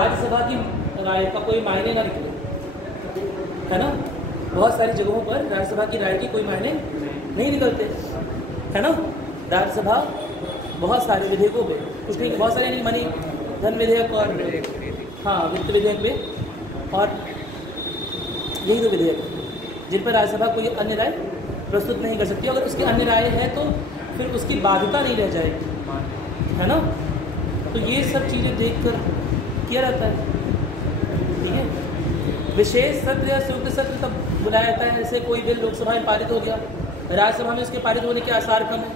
राज्यसभा की राय का कोई मायने ना निकले, है ना। बहुत सारी जगहों पर राज्यसभा की राय की कोई मायने नहीं निकलते, है ना। राज्यसभा बहुत सारे विधेयकों पे, कुछ नहीं, बहुत सारे नहीं, मनी धन विधेयक और हाँ वित्त विधेयक पे, और यही दो विधेयक जिन पर राज्यसभा कोई अन्य राय प्रस्तुत नहीं कर सकती। अगर उसकी अन्य राय है तो फिर उसकी बाध्यता नहीं रह जाएगी, है ना। तो ये सब चीज़ें देखकर किया जाता है, ठीक है। विशेष सत्र या संयुक्त सत्र तब बुलाया जाता है जैसे कोई बिल लोकसभा में पारित हो गया, राज्यसभा में उसके पारित होने के आसार कम है,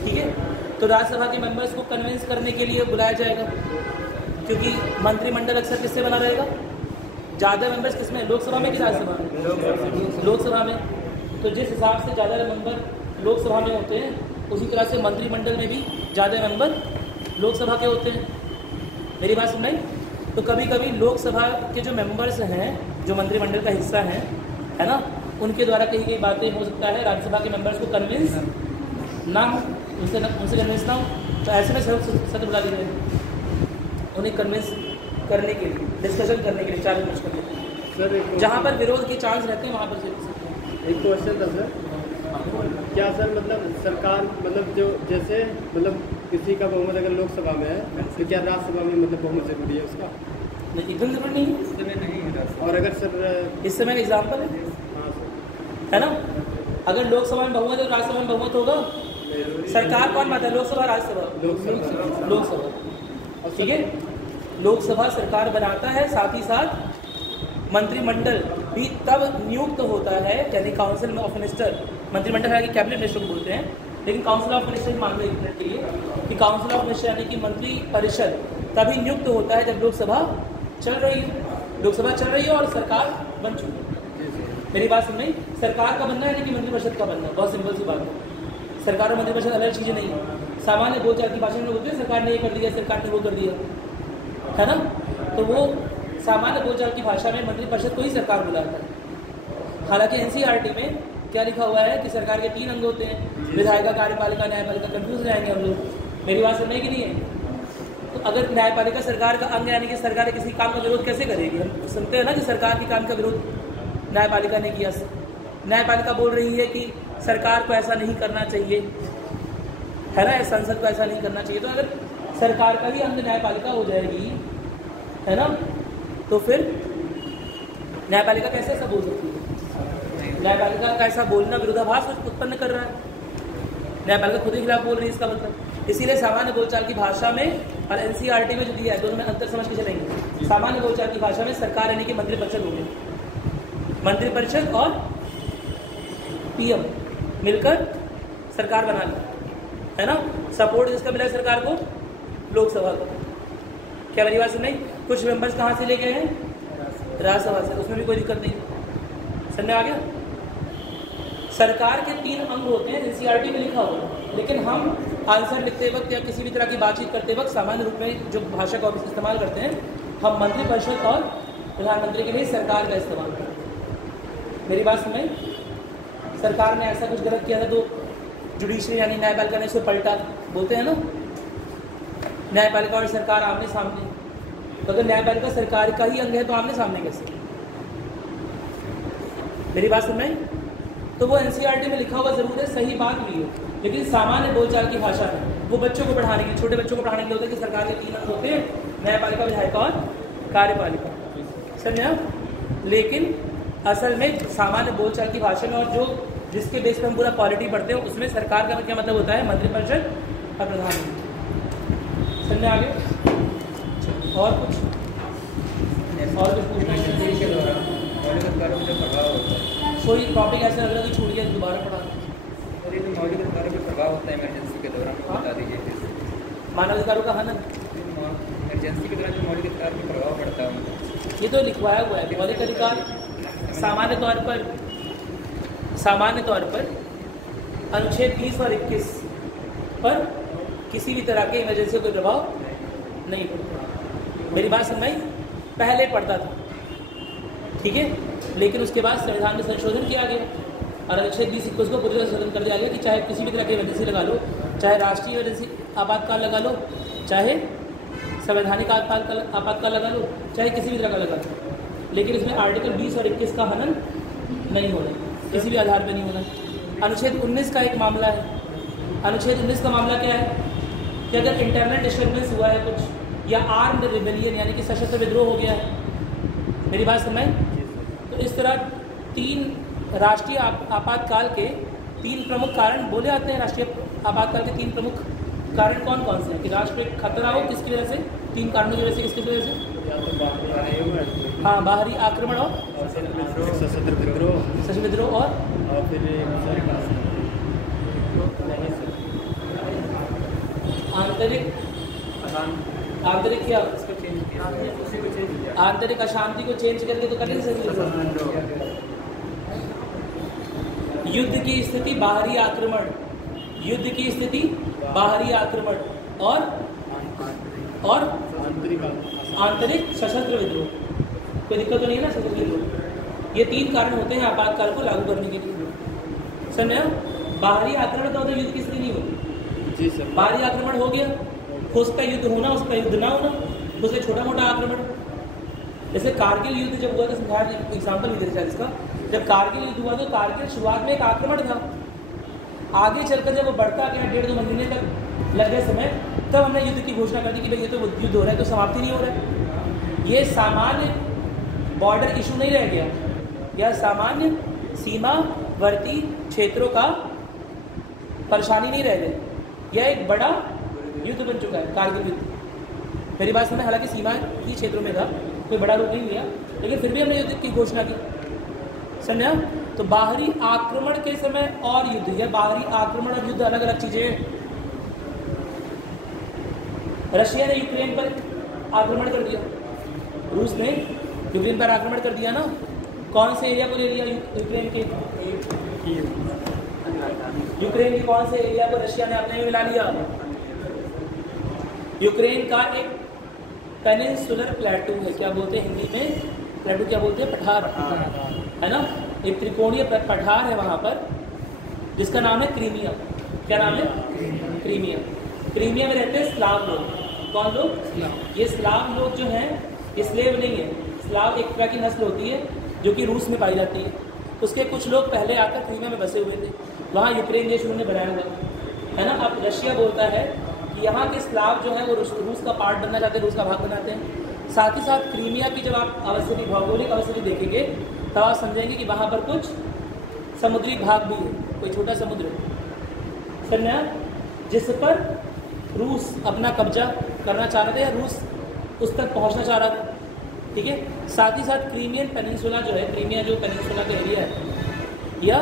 ठीक है। तो राज्यसभा के मेंबर्स को कन्विंस करने के लिए बुलाया जाएगा, क्योंकि मंत्रिमंडल अक्सर किससे बना रहेगा, ज़्यादा मेंबर्स किसमें, लोकसभा में कि राज्यसभा में, लोकसभा में। तो जिस हिसाब से ज़्यादा मेंबर लोकसभा में होते हैं उसी तरह से मंत्रिमंडल में भी ज़्यादा मेंबर लोकसभा के होते हैं। मेरी बात सुन रही। तो कभी कभी लोकसभा के जो मेंबर्स हैं, जो मंत्रिमंडल का हिस्सा हैं, है ना, उनके द्वारा कही गई बातें हो सकता है राज्यसभा के मेंबर्स को कन्विंस ना हो, उनसे कन्विंस ना हो, तो ऐसे में सत्र बुला दी जाए उन्हें कन्विंस करने के लिए, डिस्कशन करने के लिए, चार विमर्श करने के लिए। सर जहाँ पर विरोध के चांस रहते हैं वहाँ पर एक क्वेश्चन था सर, क्या सर मतलब सरकार मतलब जो जैसे मतलब किसी का बहुमत अगर लोकसभा में है तो क्या राज्यसभा में मतलब बहुमत जरूरी है उसका? नहीं, एकदम जरूरी नहीं है, इस समय नहीं है। और अगर सर इस समय एग्जाम्पल है, हाँ सर, है ना। अगर लोकसभा में बहुमत है तो राज्यसभा में बहुमत होगा। सरकार कौन बनाता है, लोकसभा राज्यसभा? लोकसभा, ठीक है। लोकसभा सरकार बनाता है, साथ ही साथ मंत्रिमंडल भी तब नियुक्त होता है, यानी काउंसिल ऑफ मिनिस्टर, मंत्रिमंडल है कि कैबिनेट मिनिस्टर को बोलते हैं, लेकिन काउंसिल ऑफ मिनिस्टर मान लो एक मिनट के लिए कि काउंसिल ऑफ मिनिस्टर यानी कि मंत्री परिषद तभी नियुक्त होता है जब लोकसभा चल रही है, लोकसभा चल रही है और सरकार बन चुकी है। मेरी बात सुन रही, सरकार का बनना है यानी कि मंत्रिपरिषद का बनना, बहुत सिंपल सी बात है। सरकार और मंत्रिपरिषद अलग चीज़ें नहीं है। सामान्य बोलचाल की भाषा में बोलते हैं सरकार ने ये कर दिया, सरकार ने वो कर दिया, है ना। तो वो सामान्य बोलचाल की भाषा में मंत्रिपरिषद को ही सरकार बुलाता है। हालांकि एनसीईआरटी में क्या लिखा हुआ है कि सरकार के 3 अंग होते हैं, विधायिका, कार्यपालिका, न्यायपालिका। कंफ्यूज रहेंगे हम लोग, मेरी बात सुनने की नहीं है। तो अगर न्यायपालिका सरकार का अंग यानी कि सरकार किसी काम का विरोध कैसे करेगी? हम सुनते हैं ना कि सरकार के काम का विरोध न्यायपालिका ने किया। न्यायपालिका बोल रही है कि सरकार को ऐसा नहीं करना चाहिए, है ना, संसद को ऐसा नहीं करना चाहिए। तो अगर सरकार का ही अंग न्यायपालिका हो जाएगी, है ना, तो फिर न्यायपालिका कैसे ऐसा बोल सकती है? न्यायपालिका का ऐसा बोलना विरोधाभास उत्पन्न कर रहा है, न्यायपालिका खुद के खिलाफ बोल रही है इसका मतलब। इसीलिए सामान्य बोलचाल की भाषा में और एनसीईआरटी में जो दिया है दोनों में अंतर समझ के चलेंगे। सामान्य बोलचाल की भाषा में सरकार यानी कि मंत्रिपरिषद होंगे, मंत्रिपरिषद और पीएम मिलकर सरकार बना ली, है ना। सपोर्ट जिसका मिला है सरकार को, लोकसभा को। क्या मेरी बात सुन नहीं? कुछ मेंबर्स कहाँ से ले गए हैं, राज्यसभा से, उसमें भी कोई दिक्कत नहीं। समझ में आ गया? सरकार के 3 अंग होते हैं, एनसीईआरटी में लिखा हुआ है, लेकिन हम आंसर लिखते वक्त या किसी भी तरह की बातचीत करते वक्त सामान्य रूप में जो भाषा का इस्तेमाल करते हैं, हम मंत्रिपरिषद और प्रधानमंत्री के लिए सरकार का इस्तेमाल करते हैं। मेरी बात सुन नहीं? सरकार ने ऐसा कुछ गलत किया था तो जुडिशरी यानी न्यायपालिका ने उसे पलटा, बोलते हैं ना, न्यायपालिका और सरकार आमने सामने। तो अगर न्यायपालिका सरकार का ही अंग है तो आमने सामने कैसे? मेरी बात सुन रहे? तो वो एनसीईआरटी में लिखा हुआ जरूर है, सही बात भी है, लेकिन सामान्य बोलचाल की भाषा में वो बच्चों को पढ़ाने के लिए, छोटे बच्चों को पढ़ाने के लिए होता है कि सरकार के 3 अंग होते हैं, न्यायपालिका, विधायिका और कार्यपालिका। समझा? लेकिन असल में सामान्य बोलचाल की भाषा में और जो जिसके बेस पर हम पूरा पॉलिटी पढ़ते हैं उसमें सरकार का क्या मतलब होता है, मंत्रिपरिषद और प्रधानमंत्री। समझ में आ गया? और कुछ पूछना है? कोई टॉपिक ऐसा लग रहा है कि छूट गया, दोबारा पढ़ा। और ये जो मौलिक अधिकारों पर प्रभाव होता है इमरजेंसी के दौरान, बता दीजिए। मानवाधिकारों का हनन, इमरजेंसी के दौरान जो मौलिक अधिकार पर प्रभाव पड़ता है, ये तो लिखवाया हुआ है। मौलिक अधिकार सामान्य तौर पर अनुच्छेद 20 और 21 पर किसी भी तरह के इमरजेंसी का कोई प्रभाव नहीं पड़ता। मेरी बात समझ में? पहले पड़ता था, ठीक है, लेकिन उसके बाद संविधान में संशोधन किया गया और अनुच्छेद 20 को पूरी तरह संशोधन कर दिया गया कि चाहे किसी भी तरह की इमरजेंसी लगा लो, चाहे राष्ट्रीय इमरजेंसी आपातकाल लगा लो, चाहे संवैधानिक आपातकाल लगा लो, चाहे किसी भी तरह का लगा लो, लेकिन इसमें आर्टिकल 20 और 21 का हनन नहीं होना, किसी भी आधार पर नहीं होना। अनुच्छेद 19 का एक मामला है। अनुच्छेद 19 का मामला क्या है कि अगर इंटरनल डिस्टर्बेंस हुआ है कुछ, या आर्म्ड रिबेलियन यानी कि सशस्त्र विद्रोह हो गया है, मेरी बात समझ, तो इस तरह 3 राष्ट्रीय आपातकाल के 3 प्रमुख कारण बोले आते हैं। राष्ट्रीय आपातकाल के 3 प्रमुख कारण कौन कौन से हैं कि राष्ट्र पे खतरा हो, किसकी वजह से, 3 कारणों की वजह से, किसकी वजह से? हाँ, बाहरी आक्रमण और सशस्त्र विद्रोह और फिर आंतरिक क्या, आंतरिक अशांति को चेंज करके तो कर नहीं सकते। युद्ध की स्थिति, बाहरी आक्रमण, युद्ध की स्थिति, बाहरी आक्रमण और आंतरिक सशस्त्र विद्रोह। कोई दिक्कत तो नहीं है ना सशस्त्र विद्रोह? ये 3 कारण होते हैं आपातकाल को लागू करने के लिए। समझे? बाहरी आक्रमण का मतलब युद्ध की स्थिति नहीं होती। जी सर। बाहरी आक्रमण हो गया, उसका युद्ध होना, उसका युद्ध ना होना, उससे छोटा मोटा आक्रमण। जैसे कारगिल युद्ध जब हुआ था, समझाया एग्जाम्पल भी दे इसका, जब कारगिल युद्ध हुआ तो कारगिल शुरुआत में एक आक्रमण था, आगे चलकर जब वो बढ़ता गया 1.5-2 महीने तक लग गए समय, तब हमने युद्ध की घोषणा कर दी कि भाई ये तो युद्ध हो रहा है, तो समाप्ति नहीं हो रहा है। ये सामान्य बॉर्डर इशू नहीं रह गया, यह सामान्य सीमावर्ती क्षेत्रों का परेशानी नहीं रह गई, यह एक बड़ा युद्ध बन चुका है कारगिल युद्ध। मेरी बात सुनना, हालांकि सीमा की क्षेत्रों में था, कोई बड़ा रूप नहीं लिया, लेकिन फिर भी हमने युद्ध की घोषणा की। समझा? तो बाहरी आक्रमण के समय और युद्ध, या बाहरी आक्रमण और युद्ध अलग अलग चीजें हैं। रशिया ने यूक्रेन पर आक्रमण कर दिया, रूस ने यूक्रेन पर आक्रमण कर दिया ना। कौन से एरिया को ले लिया यूक्रेन के? यूक्रेन के कौन से एरिया को रशिया ने अपने में मिला लिया? यूक्रेन का एक पेनिनसुलर प्लेटू है, क्या बोलते हैं हिंदी में? प्लेटू क्या बोलते हैं? पठार, है ना? एक त्रिकोणीय पठार है वहाँ पर, जिसका नाम है क्रीमिया। क्या नाम है? क्रीमिया। क्रीमिया में रहते हैं स्लाव लोग। कौन लोग? ये स्लाव लोग जो हैं, स्लेव नहीं है, स्लाव एक तरह की नस्ल होती है जो कि रूस में पाई जाती है। उसके कुछ लोग पहले आकर क्रीमिया में बसे हुए थे, वहाँ यूक्रेन देश उन्होंने बनाया हुआ है ना। अब रशिया बोलता है कि यहाँ के स्लाव जो है वो रूस का पार्ट बनना चाहते हैं, रूस का भाग बनाते हैं। साथ ही साथ क्रीमिया की जब आप अवस्थिति, भौगोलिक अवस्थिति देखेंगे तब आप समझेंगे कि वहाँ पर कुछ समुद्री भाग भी है, कोई छोटा समुद्र समझा, जिस पर रूस अपना कब्जा करना चाह रहे थे, या रूस उस तक पहुँचना चाह रहा था। ठीक है। साथ ही साथ क्रीमियन पेनिनसुला जो है, क्रीमिया जो पेनिनसुला का एरिया है, यह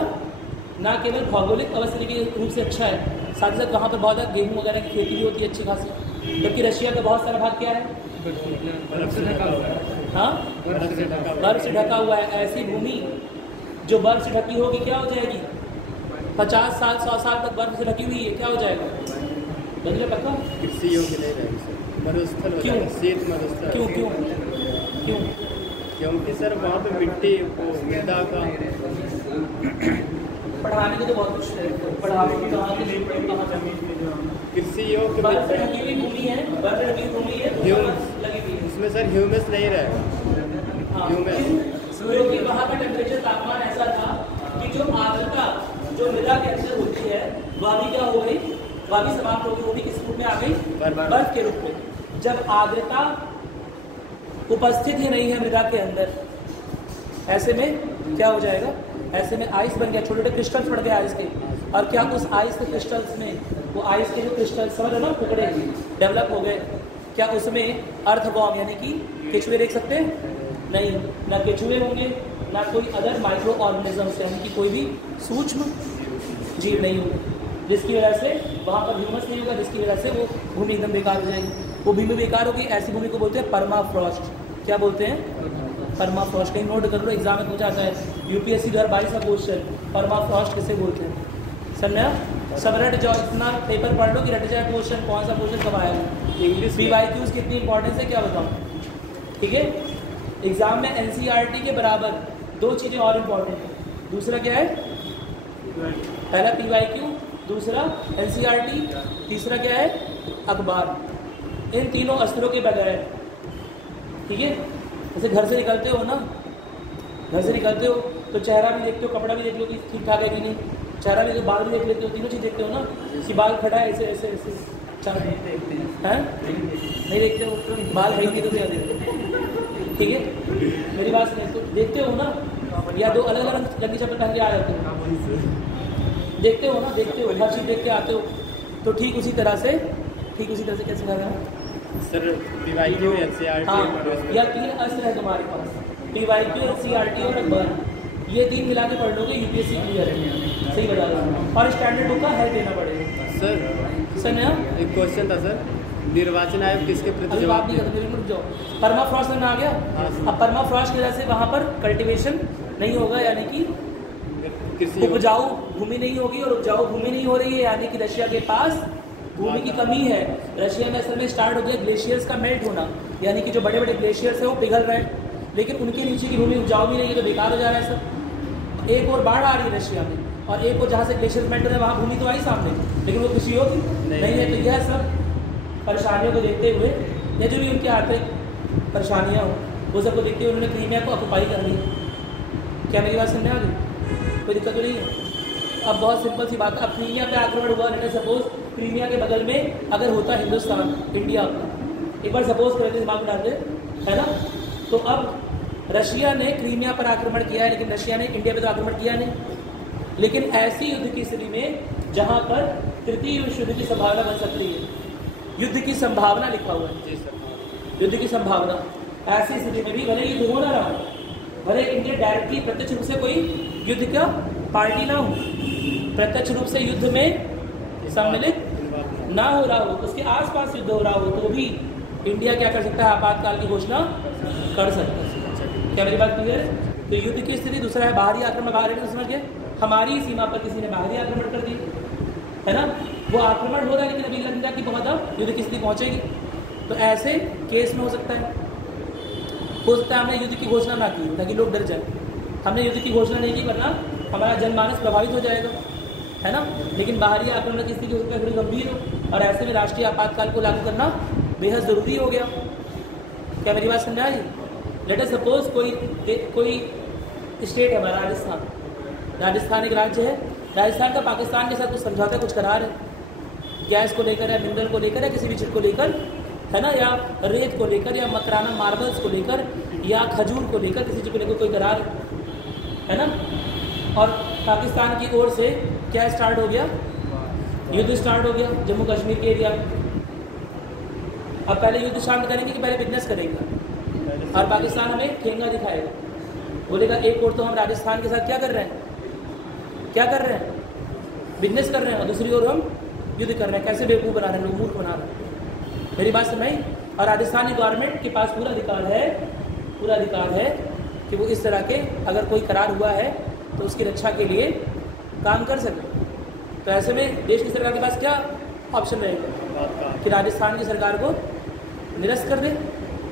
ना केवल भौगोलिक अवस्थिति के रूप से अच्छा है, साथ ही साथ वहाँ पर बहुत गेहूँ वगैरह की खेती भी होती है अच्छी खासी। जबकि रशिया का बहुत सारा भाग क्या है? बर्फ से ढका हुआ है। हाँ, बर्फ से ढका हुआ है। ऐसी भूमि जो बर्फ से ढकी होगी क्या हो जाएगी? 50 साल 100 साल तक बर्फ से ढकी हुई है, क्या हो जाएगा? बदले पक्का कृषि योग्य नहीं रहेगी सर, मरुस्थल हो जाएगा, शीत मरुस्थल। क्यों क्यों क्यों? क्योंकि सर वहाँ पे मिट्टी को मृदा का पढ़ाने के तो बहुत कुछ है, पढ़ाने की कहाँ से कृषि योग्य बर्फ से ढकी हुई भूमि है, बर्फ से ढकी हुई भूमि है, लगी हुई है, उसमें सर ह्यूमस नहीं रहेगा। क्योंकि वहाँ का टेम्परेचर, तापमान ऐसा था कि जो आर्द्रता जो मृदा के अंदर होती है वह भी क्या हो गई, वह भी समाप्त हो गई। वो भी किस रूप में आ गई? बर्फ के रूप में। जब आर्द्रता उपस्थित ही नहीं है मृदा के अंदर, ऐसे में क्या हो जाएगा? ऐसे में आइस बन गया, छोटे छोटे क्रिस्टल्स पड़ गए आइस के। और क्या उस आइस के क्रिस्टल्स में, वो आइस के जो क्रिस्टल्स समझ रहे हो ना, टुकड़े डेवलप हो गए, क्या उसमें अर्थवॉर्म यानी कि केचुए देख सकते हैं? नहीं, ना केचुए होंगे, ना कोई अदर माइक्रो ऑर्गेनिजम्स यानी कि कोई भी सूक्ष्म जीव नहीं होंगे, जिसकी वजह से वहाँ पर ह्यूमस नहीं होगा, जिसकी वजह से वो भूमि एकदम बेकार हो जाएगी। वो भूमि बेकार होगी, ऐसी भूमि को बोलते हैं परमाफ्रॉस्ट। क्या बोलते हैं? परमाफ्रॉस्ट। कहीं नोट कर लो, एग्जाम में पूछा जाता है यूपीएससी 2022 का क्वेश्चन, परमाफ्रॉस्ट किसे बोलते हैं? समझा? सब रट जाओ, इतना पेपर पढ़ लो कि रट जाए क्वेश्चन, कौन सा क्वेश्चन कब आया है। इंग्लिश PYQs कितनी इंपॉर्टेंस है क्या बताऊँ? ठीक है। एग्जाम में NCERT के बराबर 2 चीज़ें और इम्पॉर्टेंट है। दूसरा क्या है? पहला PYQ, दूसरा NCERT, तीसरा क्या है? अखबार। इन तीनों अस्त्रों के बगैर, ठीक है। जैसे घर से निकलते हो ना, घर से निकलते हो तो चेहरा भी देखते हो, कपड़ा भी देख लो कि ठीक ठाक है कि नहीं, चेहरा भी, बाल भी देख लेते हो, तीनों चीज़ देखते हो ना कि बाल खड़ा है ऐसे ऐसे ऐसे, हैं नहीं देखते हो, बाल है ही नहीं तो क्या देखते हो, ठीक है। मेरी बात सुनिए, तो देखते हो ना, या दो अलग अलग रंग की चप्पल पहन के आ जाते हो, देखते हो ना, देखते हो, हर चीज़ देख के आते हो। तो ठीक उसी तरह से कैसे कहा गया सर? PYQ, NCERT, हाँ, या 3 अस्त्र है तुम्हारे पास, PYQ, NCERT और अखबार, ये 3 मिला के पढ़ लोगे, UPSC क्लियर है। सही बता रहा हूँ। और स्टैंडर्ड बुक का हेल्प देना पड़ेगा। सर नया एक क्वेश्चन था सर, निर्वाचन आयोग किसके प्रति जवाब नहीं करते, रुक जाओ। पर्माफ्रॉस्ट में आ गया। अब पर्माफ्रॉस्ट की वजह से वहाँ पर कल्टीवेशन नहीं होगा, यानी कि उपजाऊ भूमि नहीं होगी, और उपजाऊ भूमि नहीं हो रही है, यानी कि रशिया के पास भूमि की कमी है। रशिया में असल में स्टार्ट हो गया ग्लेशियर्स का मेल्ट होना, यानी कि जो बड़े बड़े ग्लेशियर्स है वो पिघल रहे हैं, लेकिन उनके नीचे की भूमि उपजाऊ भी नहीं है, तो बेकार हो जा रहा है सब। एक और बाढ़ आ रही है रशिया में, और एक और जहाँ से ग्लेशियर्स मेल्ट हो रहे हैं वहाँ भूमि तो आई सामने, लेकिन वो कृषि होगी नहीं है। तो यह सब परेशानियों को देखते हुए, या जो भी उनकी आर्थिक परेशानियाँ हो, वो सबको देखते हुए उन्होंने क्रीमिया को ऑक्युपाई कर ली। क्या मेरी बात सुनने आ गई? कोई दिक्कत तो नहीं है? अब बहुत सिंपल सी बात है, अब क्रीमिया पे आक्रमण हुआ, लेट सपोज क्रीमिया के बगल में अगर होता हिंदुस्तान, इंडिया, एक बार सपोज करके दिमाग में डाल दे, है ना। तो अब रशिया ने क्रीमिया पर आक्रमण किया है, लेकिन रशिया ने इंडिया पे तो आक्रमण किया नहीं। लेकिन ऐसी युद्ध की स्थिति में जहाँ पर तृतीय विश्व युद्ध की संभावना बन सकती है, युद्ध की संभावना लिखा हुआ है, युद्ध की संभावना, ऐसी स्थिति में भी भले युद्ध हो ना रहा, भले इंडिया डायरेक्टली प्रत्यक्ष रूप से कोई युद्ध का पार्टी ना हो, प्रत्यक्ष रूप से युद्ध में सम्मिलित ना हो रहा हो, उसके आसपास युद्ध हो रहा हो, तो भी इंडिया क्या कर सकता है? आपातकाल की घोषणा कर सकता है। क्या मेरी बात क्लियर है? तो युद्ध की स्थिति। दूसरा है बाहरी आक्रमण। बाहरी समझ गए, हमारी सीमा पर किसी ने बाहरी आक्रमण कर दिया, है ना, वो आक्रमण हो रहा है, लेकिन अभी लग रहा कि बहुत अब युद्ध की स्थिति पहुंचेगी, तो ऐसे केस में हो सकता है हमने युद्ध की घोषणा ना की ताकि लोग डर जाए। हमने युद्ध की घोषणा नहीं की, वरना हमारा जनमानस प्रभावित हो जाएगा, है ना। लेकिन बाहरी आक्रमण की स्थिति हो सकता है थोड़ी गंभीर हो, और ऐसे में राष्ट्रीय आपातकाल को लागू करना बेहद ज़रूरी हो गया। क्या मेरी बात समझ आई? लेट अस सपोज कोई स्टेट है हमारा, राजस्थान एक राज्य है, राजस्थान का पाकिस्तान के साथ कुछ समझौता, कुछ करार है, गैस को लेकर या मिनरल को लेकर या किसी भी चीज़ को लेकर, है ना, या रेत को लेकर या मकराना मार्बल्स को लेकर या खजूर को लेकर, किसी चीज़ को लेकर कोई करार है ना। और पाकिस्तान की ओर से क्या स्टार्ट हो गया? युद्ध स्टार्ट हो गया जम्मू कश्मीर के एरिया में। अब पहले युद्ध शांत करेंगे कि पहले बिजनेस करेंगे? और पाकिस्तान हमें ठेंगा दिखाएगा, बोलेगा एक और तो हम राजस्थान के साथ क्या कर रहे हैं, बिजनेस कर रहे हैं, और दूसरी ओर हम युद्ध कर रहे हैं। कैसे बेवकूफ़ बना रहे हैं लोग, मूर्ख बना रहे हैं। मेरी बात समझ आई? और राजस्थानी गवर्नमेंट के पास पूरा अधिकार है कि वो इस तरह के अगर कोई करार हुआ है तो उसकी रक्षा के लिए काम कर सके। तो ऐसे में देश की सरकार के पास क्या ऑप्शन रहेगा कि राजस्थान की सरकार को निरस्त कर दे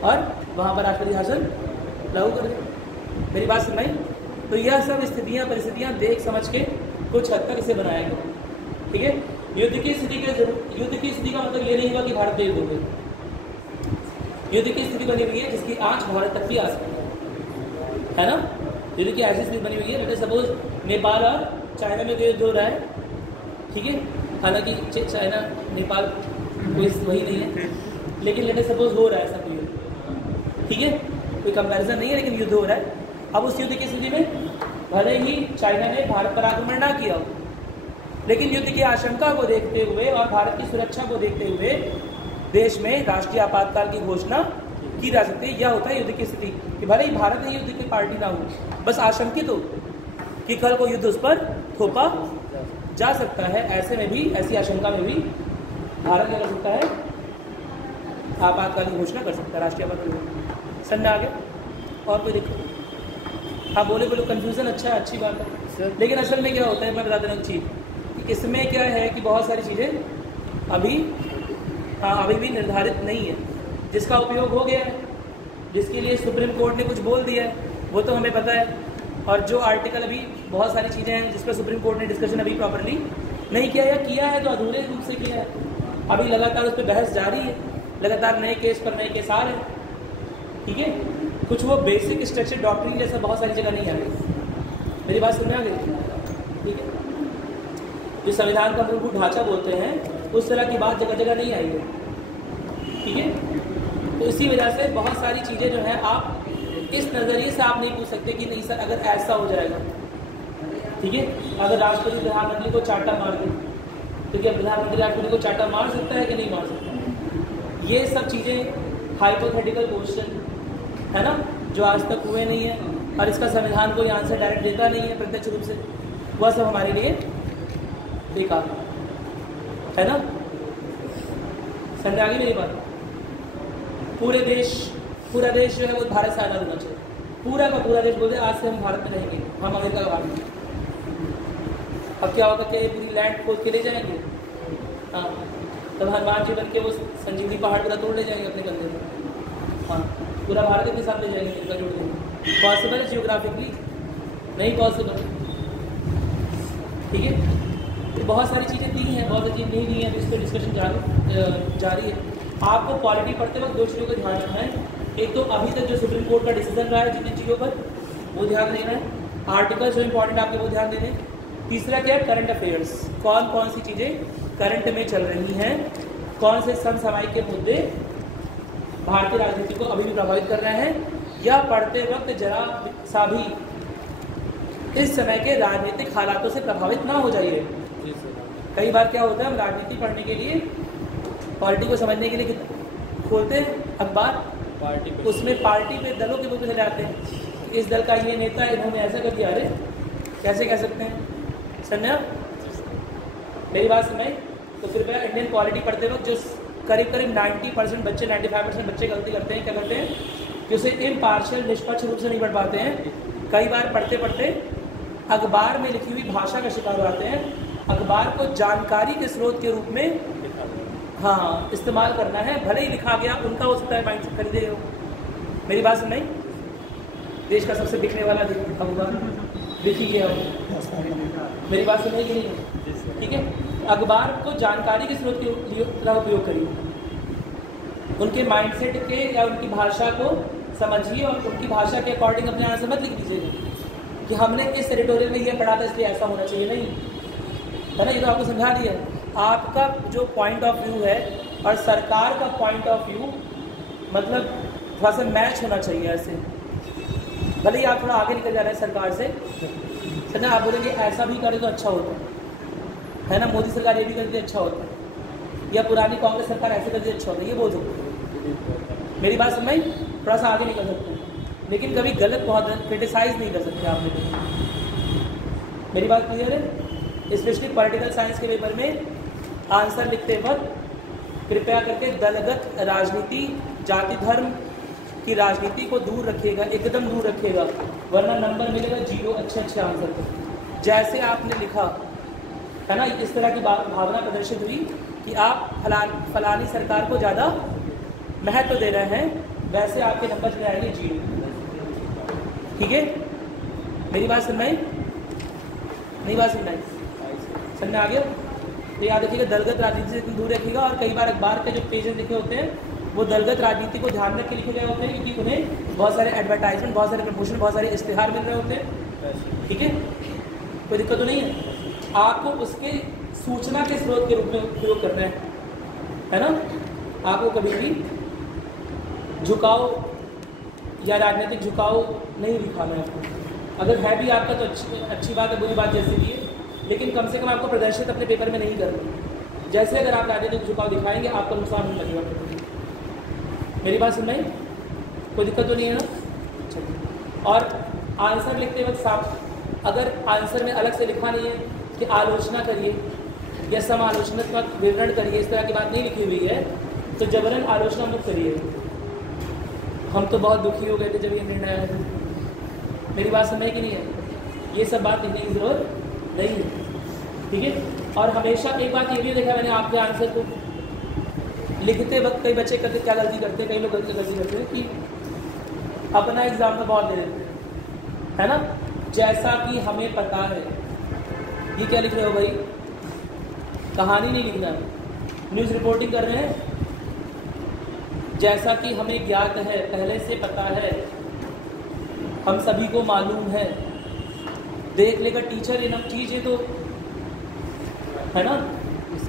और वहाँ पर राष्ट्रपति शासन लागू कर दे। मेरी बात सुनाई? तो यह सब परिस्थितियाँ देख समझ के कुछ हद तक इसे बनाया गया, ठीक है। युद्ध की स्थिति का मतलब ये नहीं हुआ कि भारत पे युद्ध हो गया। युद्ध की स्थिति बनी हुई है जिसकी आँच भारत तक भी आ सकती है ना। युद्ध की ऐसी स्थिति बनी हुई है, जैसे सपोज नेपाल और चाइना में युद्ध हो रहा है, ठीक है। हालांकि चाइना नेपाल कोई वही नहीं है, लेकिन लेटे सपोज हो रहा है सब युद्ध, ठीक है, कोई कंपैरिजन नहीं है, लेकिन युद्ध हो रहा है। अब उस युद्ध की स्थिति में भले ही चाइना ने भारत पर आक्रमण ना किया हो, लेकिन युद्ध की आशंका को देखते हुए और भारत की सुरक्षा को देखते हुए देश में राष्ट्रीय आपातकाल की घोषणा की जा सकती है। यह होता है युद्ध की स्थिति कि भले ही भारत ही युद्ध की पार्टी ना हो, बस आशंकित हो कि कल को युद्ध उस पर थोपा जा सकता है। ऐसे में भी, ऐसी आशंका में भी भारत क्या कर सकता है? आपातकाल की घोषणा कर सकता है, राष्ट्रीय आपातकाल। समझ आ गया? और कोई दिक्कत? हाँ बोले कन्फ्यूज़न अच्छा है, अच्छी बात है, लेकिन असल में क्या होता है, मैं बता देना एक चीज़, इसमें क्या है कि बहुत सारी चीज़ें अभी भी निर्धारित नहीं है। जिसका उपयोग हो गया है, जिसके लिए सुप्रीम कोर्ट ने कुछ बोल दिया है, वो तो हमें पता है। और जो आर्टिकल अभी बहुत सारी चीज़ें हैं जिस पर सुप्रीम कोर्ट ने डिस्कशन अभी प्रॉपरली नहीं किया, या किया है तो अधूरे रूप से किया है, अभी लगातार उस पर बहस जारी है। लगातार नए केस पर नए केस आ रहे हैं, ठीक है। कुछ वो बेसिक स्ट्रक्चर डॉक्ट्रिन जैसा बहुत सारी जगह नहीं आ रही। मेरी बात समझ आ गई, ठीक है। जो संविधान का मूलभूत ढांचा बोलते हैं उस तरह की बात जगह जगह नहीं आई है, ठीक है। तो इसी वजह से बहुत सारी चीज़ें जो हैं आप इस नज़रिए से आप नहीं पूछ सकते कि नहीं सर अगर ऐसा हो जाएगा, ठीक है। अगर राष्ट्रपति प्रधानमंत्री को चाटा मार दे तो क्या प्रधानमंत्री राष्ट्रपति को चाटा मार सकता है कि नहीं मार सकता? ये सब चीज़ें हाइपोथेटिकल क्वेश्चन है ना, जो आज तक हुए नहीं है और इसका संविधान कोई आंसर डायरेक्ट देता नहीं है प्रत्यक्ष रूप से, वह सब हमारे लिए बेकार है ना। समझ आ गई मेरी बात? पूरा देश जो है वो भारत से आज़ाद होना चाहिए, पूरा का पूरा देश बोलते आज से हम भारत में रहेंगे, हम अमेरिका का भाग नहीं। अब क्या होगा कि पूरी लैंड खोद के ले जाएंगे, हाँ, तब हनुमान जी बन के वो संजीवनी पहाड़ पूरा तोड़ ले जाएंगे अपने कंधे में, हाँ, पूरा भारत अपने साथ ले जाएंगे, इनका जोड़ देंगे। पॉसिबल है जियोग्राफिकली? नहीं पॉसिबल, ठीक है। तो बहुत सारी चीज़ें दी हैं, बहुत सारी चीज़ें नहीं दी हैं, तो इस पर डिस्कशन जारी है। आपको पॉलिटी पढ़ते वक्त 2 चीज़ों का ध्यान रखना है। एक तो अभी तक जो सुप्रीम कोर्ट का डिसीजन रहा है जिन चीज़ों पर, वो ध्यान देना है। आर्टिकल्स जो इंपॉर्टेंट आपके वो ध्यान देने। तीसरा क्या है, करंट अफेयर्स, कौन कौन सी चीज़ें करंट में चल रही हैं, कौन से समसामयिक के मुद्दे भारतीय राजनीति को अभी भी प्रभावित कर रहे हैं, या पढ़ते वक्त जरा सा भी इस समय के राजनीतिक हालातों से प्रभावित ना हो जाइए। कई बार क्या होता है, हम राजनीति पढ़ने के लिए, पॉलिटी को समझने के लिए खोलते हैं अखबार, उसमें पार्टी पे दलों के मुद्दे जाते हैं, इस दल का ये नेता इन्होंने ऐसा कर दिया, अरे कैसे कह सकते हैं? समझा मेरी बात? समझ? तो कृपया इंडियन पॉलिटी पढ़ते वक्त जो करीब 90% बच्चे, 95% बच्चे गलती करते हैं, क्या करते हैं कि उसे इम्पार्शियल, निष्पक्ष रूप से नहीं पढ़ पाते हैं। कई बार पढ़ते पढ़ते अखबार में लिखी हुई भाषा का शिकार हो जाते हैं। अखबार को जानकारी के स्रोत के रूप में हाँ इस्तेमाल करना है, भले ही लिखा गया उनका हो सकता है माइंड से खरीदे हो। मेरी बात सुन नहीं? देश का सबसे बिकने वाला अखबार बिक ही गया हो। मेरी बात सुन कि नहीं? ठीक है, अखबार को जानकारी के स्रोत के तरह उपयोग करिए, उनके माइंडसेट के या उनकी भाषा को समझिए और उनकी भाषा के अकॉर्डिंग अपने यहाँ से मत लिख दीजिएगा कि हमने इस एडिटोरियल में ये पढ़ा था इसलिए ऐसा होना चाहिए, नहीं है ना। ये तो आपको समझा दिया। आपका जो पॉइंट ऑफ व्यू है और सरकार का पॉइंट ऑफ व्यू मतलब थोड़ा सा मैच होना चाहिए। ऐसे भले ही आप थोड़ा आगे निकल जा रहे हैं सरकार से, समझा, आप बोलेंगे ऐसा भी करें तो अच्छा होता है ना, मोदी सरकार ये भी करती अच्छा होता है, या पुरानी कांग्रेस सरकार ऐसे करती अच्छा होता है, ये बोल सकते हैं। मेरी बात समझ? थोड़ा सा आगे निकल सकते हैं, लेकिन कभी गलत बहुत क्रिटिसाइज नहीं कर सकते आप लोग। मेरी बात क्लियर है? स्पेशली पॉलिटिकल साइंस के पेपर में आंसर लिखते वक्त कृपया करके दलगत राजनीति, जाति धर्म की राजनीति को दूर रखिएगा, एकदम दूर रखिएगा, वरना नंबर मिलेगा 0 अच्छे आंसर को। जैसे आपने लिखा है ना, इस तरह की भावना प्रदर्शित हुई कि आप फलानी सरकार को ज़्यादा महत्व दे रहे हैं, वैसे आपके नंबर चले आएंगे 0। ठीक है, मेरी बात सुनना है? नहीं बात सुनना है? समझ आ गया? तो याद रखिएगा, दलगत राजनीति से दूर रखिएगा। और कई बार अखबार के जो पेजेस लिखे होते हैं वो दलगत राजनीति को ध्यान रख के लिखे गए होते हैं, क्योंकि उन्हें बहुत सारे एडवर्टाइजमेंट, बहुत सारे प्रमोशन, बहुत सारे इश्तिहार मिल रहे होते हैं। ठीक है, कोई दिक्कत तो नहीं है। आपको उसके सूचना के स्रोत के रूप में उपयोग करना है ना। आपको कभी भी झुकाव या राजनीतिक झुकाव नहीं दिखाना है आपको। अगर है भी आपका तो अच्छी बात है, बुरी बात जैसे भी है, लेकिन कम से कम आपको प्रदर्शित अपने पेपर में नहीं करना। जैसे अगर आप राजनीतिक झुकाव दिखाएंगे आपको नुकसान नहीं लगेगा। मेरी बात सुन रही? कोई दिक्कत तो नहीं है ना। और आंसर लिखते वक्त साफ, अगर आंसर में अलग से लिखा नहीं है कि आलोचना करिए या समालोचनात्मक विवरण करिए, इस तरह की बात नहीं लिखी हुई है, तो जबरन आलोचना मत करिए। हम तो बहुत दुखी हो गए थे जब ये निर्णय आया। मेरी बात सुन रही कि नहीं है? ये सब बात लिखने की जरूरत नहीं है। ठीक है, और हमेशा एक बात ये भी देखा मैंने आपके आंसर को लिखते वक्त, कई बच्चे करते क्या गलती करते हैं, कई लोग गलती करते हैं कि अपना एग्जाम तो बहुत दे देते हैं, है ना, जैसा कि हमें पता है। ये क्या लिख रहे हो भाई? कहानी नहीं लिखना, न्यूज़ रिपोर्टिंग कर रहे हैं, जैसा कि हमें ज्ञात है, पहले से पता है, हम सभी को मालूम है, देख लेगा टीचर इनफ चीज है तो है ना,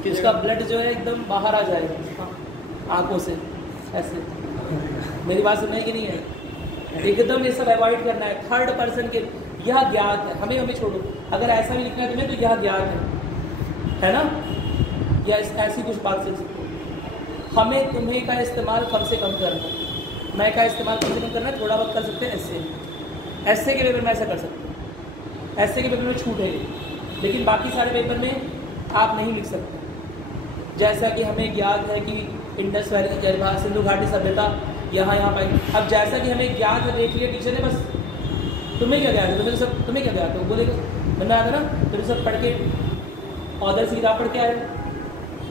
उसका ब्लड जो है एकदम बाहर आ जाएगा आंखों से ऐसे। मेरी बात सुनने की नहीं है, एकदम ये सब अवॉइड करना है। थर्ड पर्सन के यह ज्ञात है, हमें छोड़ो, अगर ऐसा भी लिखना है तुम्हें तो यह ज्ञात है ना, या ऐसी कुछ बात सीख सकते हो। हमें तुम्हें का इस्तेमाल कम से कम करना, मैं का इस्तेमाल कम से कम करना, थोड़ा बहुत कर सकते हैं ऐसे के पेपर में ऐसा कर सकते हैं, ऐसे के पेपर में छूट है, लेकिन बाकी सारे पेपर में आप नहीं लिख सकते। जैसा कि हमें ज्ञात है कि इंडस वैली सिंधु घाटी सभ्यता यहाँ पाई। अब जैसा कि हमें ज्ञात है, देख लिया टीचर ने, बस तुम्हें क्या ज्ञात है, तुम्हें क्या ज्ञात है, वो बोलेगा मैंने आता ना, तुम सब पढ़ के ऑदर्स की किताब पढ़ के आए,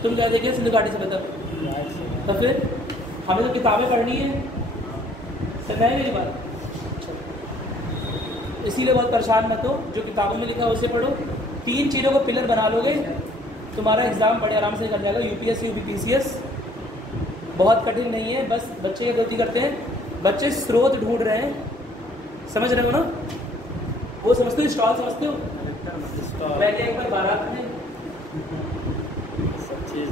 तुम क्या देखिए सिंधु घाटी सभ्यता, तो फिर हमें तो किताबें पढ़नी है, समझ मेरी बात। इसीलिए बहुत परेशान मत हो, जो किताबों में लिखा है उसे पढ़ो। 3 चीज़ों को पिलर बना लोगे, तुम्हारा एग्जाम बड़े आराम से निकल जाएगा। यूपीएससी यूपीपीसीएस बहुत कठिन नहीं है, बस बच्चे ये गलती करते हैं, बच्चे स्रोत ढूंढ रहे हैं, समझ रहे हो ना, वो समझते हो स्टॉल समझते हो, मैं क्या एक बार बारात में सब चीज़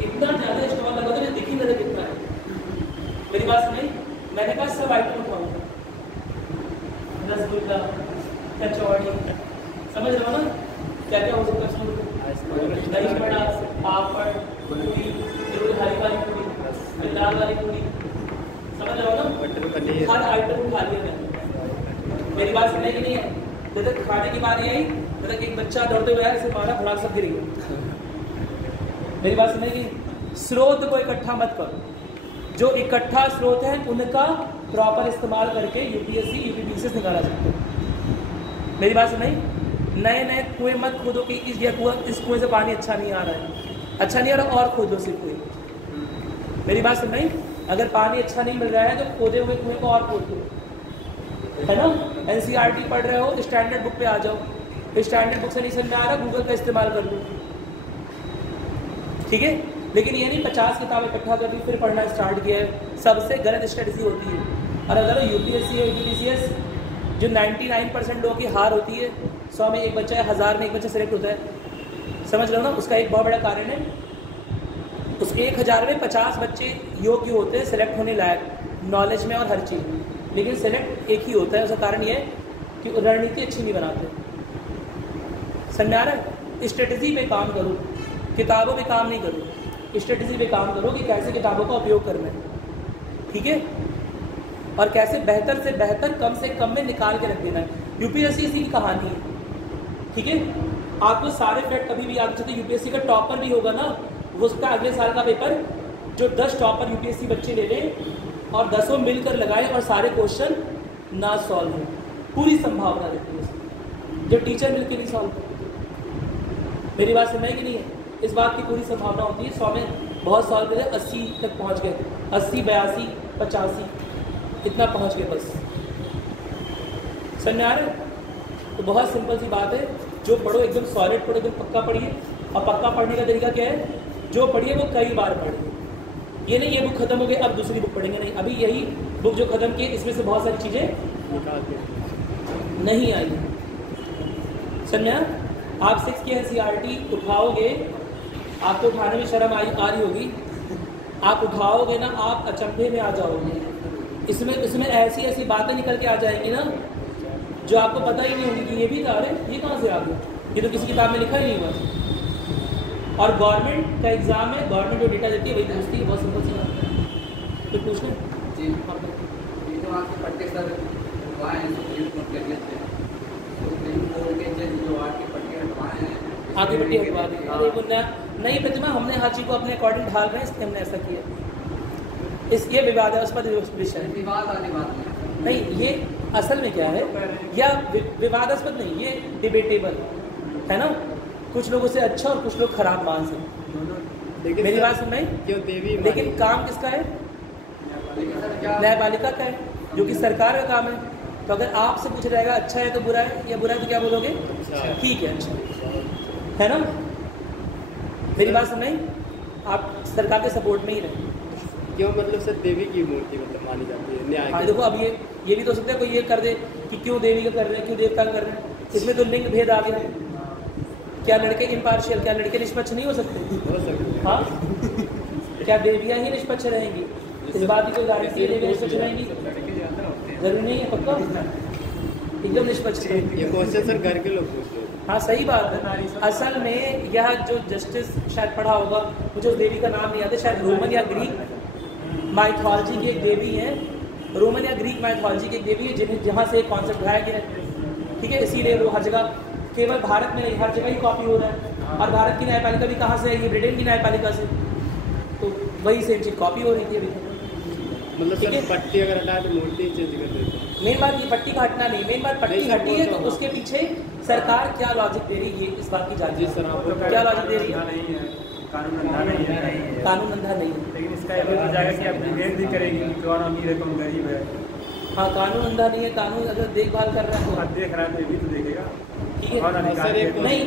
इतना ज़्यादा स्टॉल लगा तो दिख ही नहीं कितना है। मेरी बात सुनी, मैंने कहा सब आइटम उठाऊंगा, रसगुल्ला, कचौड़ी, समझ रहे हो ना, क्या क्या हो सकता है, दही बड़ा, पापड़, पूरी, हरी वाली पूरी, दाल वाली पूरी, समझ रहे हो ना, हर आइटम उठा लिया मैंने। मेरी बात सुनने की नहीं है, जब तक खाने की बारी आई तब तक एक बच्चा दौड़ते हुए आया, इसे मारा, फटाक सब गिर गया। मेरी बात सुनने की, स्रोत को इकट्ठा मत करो, जो इकट्ठा स्रोत है उनका प्रॉपर इस्तेमाल करके यूपीएससी यूपीपीसीएस निकाला सकते हो। मेरी बात सुनाई, नए कुएं मत खोदो कि इस कुएं से पानी अच्छा नहीं आ रहा है, अच्छा नहीं आ रहा और खोदो से कुएं। मेरी बात सुनाई, अगर पानी अच्छा नहीं मिल रहा है तो खोदे हुए कुएं को और खोद दो, है ना। एनसीईआरटी पढ़ रहे हो, स्टैंडर्ड बुक पे आ जाओ, स्टैंडर्ड बुक से नहीं समझ में आ रहा, गूगल का इस्तेमाल कर लो, ठीक है। लेकिन ये नहीं 50 किताबें इकट्ठा कर दी फिर पढ़ना स्टार्ट किया है, सबसे गलत स्ट्रेटजी होती है। और अगर यूपीएससी या यूपीपीसीएस जो 99% लोगों की हार होती है, 100 में एक बच्चा है, 1000 में एक बच्चा सेलेक्ट होता है, समझ लो ना, उसका एक बहुत बड़ा कारण है, उस 1000 में 50 बच्चे योग्य होते हैं सेलेक्ट होने लायक, नॉलेज में और हर चीज़ में, लेकिन सेलेक्ट एक ही होता है। उसका कारण ये है कि रणनीति अच्छी नहीं बनाते। समझ आ रहा है, स्ट्रेटजी पे काम करो, किताबों पे काम नहीं करो, स्ट्रेटजी पे काम करो कि कैसे किताबों का उपयोग करना है, ठीक है, और कैसे बेहतर से बेहतर कम से कम में निकाल के रख देना है। यूपीएससी इसी की कहानी है, ठीक है। आपको सारे फैक्ट कभी भी याद सकते, यूपीएससी का टॉपर भी होगा ना, वो उसका अगले साल का पेपर जो 10 टॉपर यूपीएससी बच्चे ले लें और 10 मिलकर लगाए और सारे क्वेश्चन ना सॉल्व हो, पूरी संभावना रहती है, जब टीचर मिलकर नहीं सॉल्व करते। मेरी बात समझ कि नहीं है, इस बात की पूरी संभावना होती है। 100 में बहुत सॉल्व करे, 80 तक पहुंच गए, 80, 82, 85 इतना पहुंच गए बस। समझ आ रहा है? तो बहुत सिंपल सी बात है, जो पढ़ो एकदम सॉलिड पढ़ो, एकदम पक्का पढ़िए। और पक्का पढ़ने का तरीका क्या है, जो पढ़िए वो कई बार पढ़िए। ये नहीं ये बुक खत्म हो गई अब दूसरी बुक पढ़ेंगे, नहीं, अभी यही बुक जो खत्म की इसमें से बहुत सारी चीज़ें नहीं आई। समझा? आप 6 की एनसीईआरटी उठाओगे, आपको उठाने में शर्म आ रही होगी, आप उठाओगे ना, आप अचंभे में आ जाओगे। इसमें ऐसी ऐसी बातें निकल के आ जाएंगी ना, जो आपको पता ही नहीं होगी कि ये भी था, अरे ये कहाँ से आ गया, ये तो किसी किताब में लिखा ही नहीं हुआ। और गवर्नमेंट का एग्जाम है, गवर्नमेंट जो डेटा देती है वही पूछती है, बहुत सिंपल सी बात है। तो पूछ लें जी, ये तो आपके पट्टे सर हटवाए हैं, कर लेते हैं, जो आपके पट्टे हटवाए हैं, आगे पट्टी हटवा दी। अरे वो नई प्रतिमा, हमने हर चीज़ को अपने अकॉर्डिंग ढाल रहे हैं, इसलिए हमने ऐसा किया। ये विवादास्पद विषय विवाद वाली बात नहीं, ये असल में क्या है, या विवादास्पद नहीं, ये डिबेटेबल है ना। कुछ लोगों से अच्छा और कुछ लोग खराब मान सकते, मेरी बात सुन नहीं, लेकिन काम किसका है, न्यायपालिका का है, जो कि सरकार का काम है। तो अगर आपसे पूछा जाएगा अच्छा है तो बुरा है, या बुरा है तो क्या बोलोगे, ठीक है, अच्छा है ना। मेरी बात सुन नहीं, आप सरकार के सपोर्ट में ही रहें। क्यों मतलब सर देवी की मूर्ति मतलब मानी जाती है न्याय हाँ की? देखो, अब ये भी तो हो सकता है कोई ये कर दे कि क्यों देवी का कर रहे हैं, क्यों देवता का कर रहे हैं, इसमें तो लिंग भेद आ गया है। क्या लड़के इम्पार्शियल, क्या लड़के निष्पक्ष नहीं हो सकते? हो सकती है। हाँ, क्या देवियाँ ही निष्पक्ष रहेंगी? इस बात की कोई गारंटी है देवियाँ निष्पक्ष रहेंगी? जरूरी नहीं है, पक्का एकदम निष्पक्ष रहेंगी। ये क्वेश्चन सर घर के लोग पूछते हैं। हाँ सही बात है। असल में यह जो जस्टिस शायद पढ़ा होगा, मुझे उस देवी का नाम नहीं याद है, शायद रोमन या ग्रीक माइथोलॉजी की एक देवी है, रोमन या ग्रीक माइथोलॉजी की एक देवी है जिन्हें जहाँ से एक कॉन्सेप्ट उठाया गया है, ठीक है। इसीलिए वो हर जगह, केवल भारत में नहीं हर जगह ही कॉपी हो रहा है। और भारत की न्यायपालिका भी कहाँ से है? ये ब्रिटेन की न्यायपालिका से, तो वही सेम चीज़ कॉपी हो रही थी अभी। मतलब ठीक है। सर पट्टी अगर हटाए तो मूर्ति चेंज कर देते हैं। मेन बात ये पट्टी का हटना नहीं, मेन बात पट्टी नहीं, सर, हटी वो है तो तो हाँ। उसके पीछे सरकार क्या लॉजिक दे रही है, ये इस बात की जांच जी सर, आपको क्या लॉजिक दे रही है? नहीं है, कानून अंधा नहीं है, कानून अंधा नहीं है। लेकिन इसका ये हो जाएगा कि अब डिबेट भी करेगी कि कौन अमीर है कौन गरीब है। हाँ, कानून अंधा नहीं है, कानून अगर देखभाल कर रहा है अब देख रहा है तो ये भी तो देखेगा। तो ठीक और है। अधिकार सर, एक है। नहीं,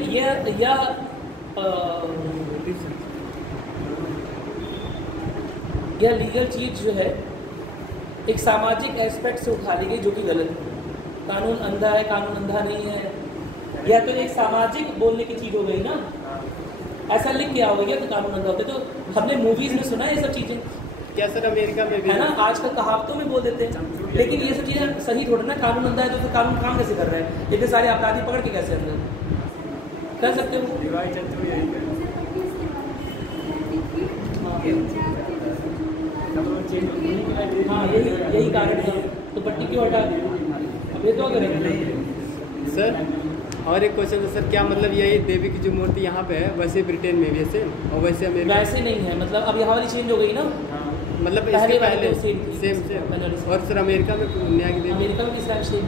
यह लीगल चीज जो है एक सामाजिक एस्पेक्ट से उठा ली गई जो कि गलत है। कानून अंधा है, कानून अंधा नहीं है, यह तो एक सामाजिक बोलने की चीज हो गई ना। ऐसा लिख के आओगे क्या तो कानून अंधा होता है? तो हमने मूवीज में सुना है ये सब चीजें, क्या सर अमेरिका में भी है ना, आजकल कहावतों में बोल देते हैं, लेकिन ये सब चीजें सही थोड़ा ना। कानून अंधा है तो फिर कानून काम कैसे कर रहे हैं? इतने सारे अपराधी पकड़ के कैसे अंदर कर सकते हो? दिवाली चलती हुई यही है। हाँ, यही कारण था। तो पट्टी क्यों हटा दी? अब ये तो अगर सर और एक क्वेश्चन है सर, क्या मतलब यही देवी की जो मूर्ति यहाँ पे है वैसे ब्रिटेन में भी है सेम और वैसे अमेरिका वैसे नहीं है, मतलब अब यहाँ वाली चेंज हो गई ना। मतलब पहले इसके वाली पहले तो same थी। सेम पहले वाली सेम। और सर अमेरिका में न्याय की देवी अमेरिका में भी शायद सेम,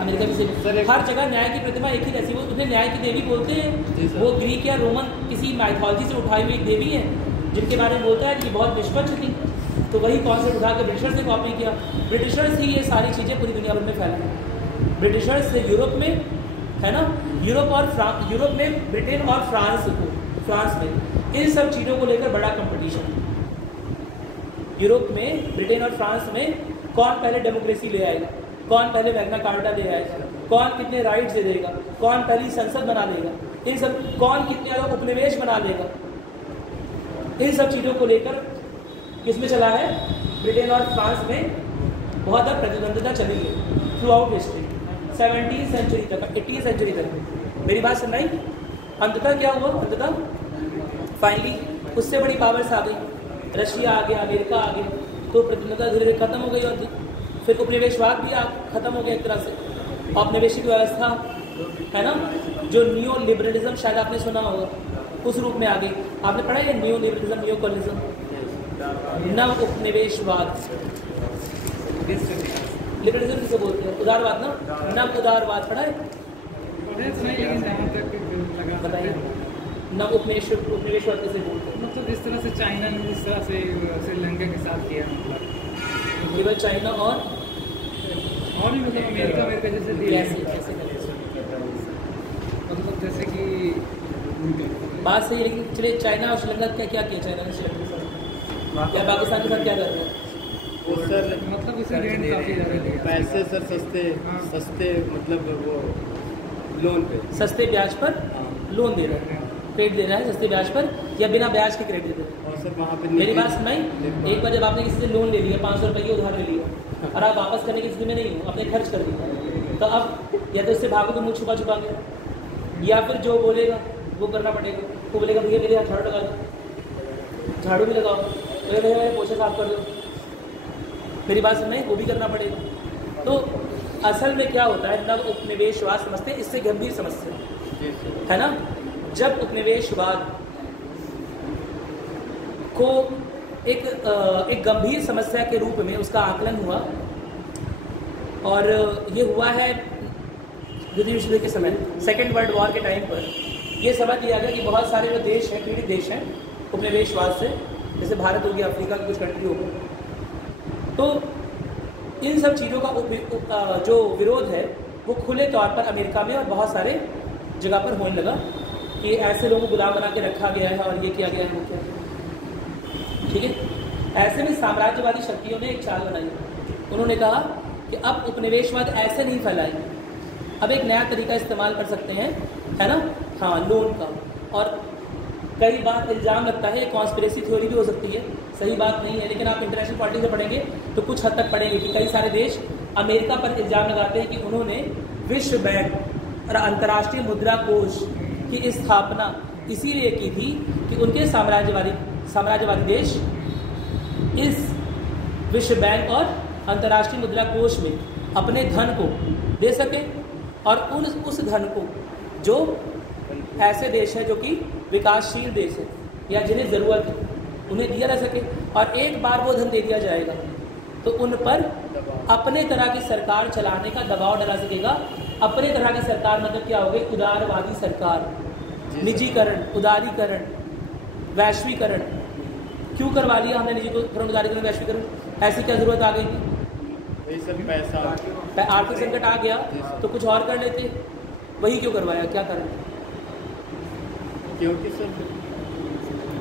अमेरिका भी सर, सेम, एक- हर जगह न्याय की प्रतिमा एक ही जैसी। वो उन्हें न्याय की देवी बोलते जी, हैं। सर। वो ग्रीक या रोमन किसी माइथोलॉजी से उठाई हुई एक देवी है जिनके बारे में बोलता है कि ये बहुत निष्पक्ष थी। तो वही कॉन्सेप्ट उठा के ब्रिटिशर्स ने कॉपी किया। ब्रिटिशर्स ही ये सारी चीज़ें पूरी दुनिया भर में फैलाई। ब्रिटिशर्स से यूरोप में, है ना, यूरोप में ब्रिटेन और फ्रांस में इन सब चीज़ों को लेकर बड़ा कंपटीशन। यूरोप में, ब्रिटेन और फ्रांस में कौन पहले डेमोक्रेसी ले आएगा, कौन पहले मैग्ना कार्टा ले आएगा, कौन कितने राइट्स दे देगा, कौन पहली संसद बना लेगा, इन सब, कौन कितने अलग उपनिवेश बना लेगा, इन सब चीज़ों को लेकर किसमें चला है? ब्रिटेन और फ्रांस में बहुत ज़्यादा प्रतिद्वंद्विता चली है थ्रू आउट हिस्ट्री, 17वीं सेंचुरी तक, 18वीं सेंचुरी तक। मेरी बात सुन रही? अंततः क्या हुआ? अंततः फाइनली उससे बड़ी पावर्स आ गई, रशिया आ गया, अमेरिका आ गया, तो प्रतिद्वंद्विता धीरे धीरे खत्म हो गई और फिर उपनिवेशवाद भी खत्म हो गया एक तरह से। औपनिवेशिक व्यवस्था, है ना, जो नियो लिबरलिज्म शायद आपने सुना होगा, उस रूप में आ गई। आपने पढ़ा है नियो लिबरलिज्म, नियो कॉलोनिज्म, नव उपनिवेशवाद। लिबरलिज्म किसे बोलते हैं? उदारवाद ना, नव उदारवाद पढ़ा है? बताइए, नव उपनिवेशवाद किसे बोलते हैं? मतलब जिस तरह से चाइना ने जिस तरह से श्रीलंका के साथ किया, मतलब केवल चाइना और भी मतलब अमेरिका जैसे कैसे कैसे करें? मतलब जैसे कि बात सही है, लेकिन चलिए चाइना और श्रीलंका क्या क्या किया चाइना ने श्रीलंका के साथ, या पाकिस्तान के साथ क्या कर रहे हैं? वो सर मतलब इसे रेट काफ़ी ज़्यादा दिया। पैसे सर सस्ते मतलब वो लोन पे सस्ते ब्याज पर लोन दे रहा है, क्रेडिट दे रहा है सस्ते ब्याज पर, या बिना ब्याज के क्रेडिट दे रहा है। और सर वहाँ पे मेरी बात सुनाई? एक बार जब आपने किसी से लोन ले लिया, 500 रुपये उधार ले लिया, और आप वापस करने की स्थिति में नहीं हो, आपने खर्च कर दिया, तो अब या तो उससे भागोगे मुँह छुपा छुपा के, या फिर जो बोलेगा वो करना पड़ेगा। वो बोलेगा भैया मेरे यहाँ झाड़ू लगा दो, झाड़ू भी लगाओ, भैया भैया मेरे पोछे साफ कर दो, मेरी बात सुन रहे? वो भी करना पड़ेगा। तो असल में क्या होता है, नव उपनिवेशवाद समझते हैं, इससे गंभीर समस्या है ना। जब उपनिवेशवाद को एक गंभीर समस्या के रूप में उसका आकलन हुआ, और ये हुआ है द्वितीय विश्व युद्ध के समय, सेकेंड वर्ल्ड वॉर के टाइम पर ये समझ लिया गया कि बहुत सारे जो देश हैं, पीड़ित देश हैं उपनिवेशवाद से, जैसे भारत हो गया, अफ्रीका के कुछ कंट्री हो गए, तो इन सब चीज़ों का जो विरोध है वो खुले तौर पर अमेरिका में और बहुत सारे जगह पर होने लगा। कि ऐसे लोगों को गुलाम बना के रखा गया है और ये किया गया है वो किया गया है। ठीक है, ऐसे में साम्राज्यवादी शक्तियों ने एक चाल बनाई। उन्होंने कहा कि अब उपनिवेशवाद ऐसे नहीं फैलाएंगे, अब एक नया तरीका इस्तेमाल कर सकते हैं, है ना, हाँ, लोन का। और कई बार इल्ज़ाम लगता है, कॉन्स्पिरेसी थ्योरी भी हो सकती है, सही बात नहीं है, लेकिन आप इंटरनेशनल पॉलिटिक्स में पढ़ेंगे तो कुछ हद तक पढ़ेंगे कि कई सारे देश अमेरिका पर इल्ज़ाम लगाते हैं कि उन्होंने विश्व बैंक और अंतर्राष्ट्रीय मुद्रा कोष की स्थापना इसीलिए की थी कि उनके साम्राज्यवादी देश इस विश्व बैंक और अंतर्राष्ट्रीय मुद्रा कोष में अपने धन को दे सके और उस धन को जो ऐसे देश हैं जो कि विकासशील देश है या जिन्हें ज़रूरत है उन्हें दिया जा सके। और एक बार वो धन दे दिया जाएगा तो उन पर अपने तरह की सरकार चलाने का दबाव डाला सकेगा। अपने तरह की सरकार मतलब क्या हो गई? उदारवादी सरकार, निजीकरण, उदारीकरण, वैश्वीकरण। क्यों करवा लिया हमने निजीकरण, उदारीकरण, वैश्वीकरण? ऐसी क्या जरूरत आ गई थी? सब पैसा, आर्थिक संकट आ गया तो कुछ और कर लेते, वही क्यों करवाया? क्या कारण? क्योंकि सब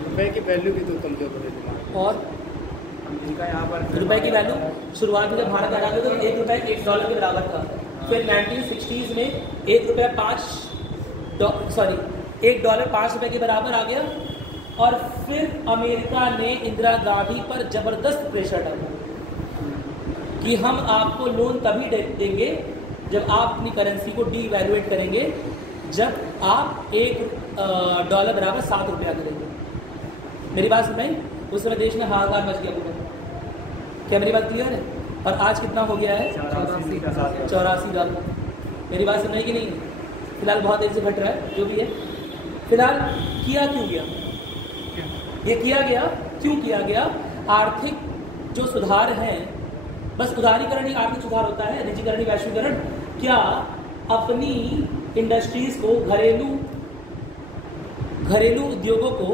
रुपए की वैल्यू भी तो कमजोर हो रही है। और इनका यहाँ पर रुपए की वैल्यू शुरुआत में जब भारत आया तो $1 $1 के बराबर था। फिर 1960s में $1 5 रुपए के बराबर आ गया। और फिर अमेरिका ने इंदिरा गांधी पर जबरदस्त प्रेशर डाला कि हम आपको लोन तभी देंगे जब आप अपनी करेंसी को डीवैल्यूएट करेंगे, जब आप $1 बराबर 7 रुपया करेंगे। मेरी बात सुन रही? उस समय देश में हाहाकार मच गया पूरा। क्या मेरी बात क्लियर है? और आज कितना हो गया है? $84। मेरी बात सुन रही कि नहीं? फिलहाल बहुत तेजी से घट रहा है, जो भी है। फिलहाल किया क्यों गया? ये किया गया क्यों किया गया? आर्थिक जो सुधार हैं, बस उदारीकरण ही आर्थिक सुधार होता है, निजीकरण, वैश्वीकरण। क्या अपनी इंडस्ट्रीज को, घरेलू उद्योगों को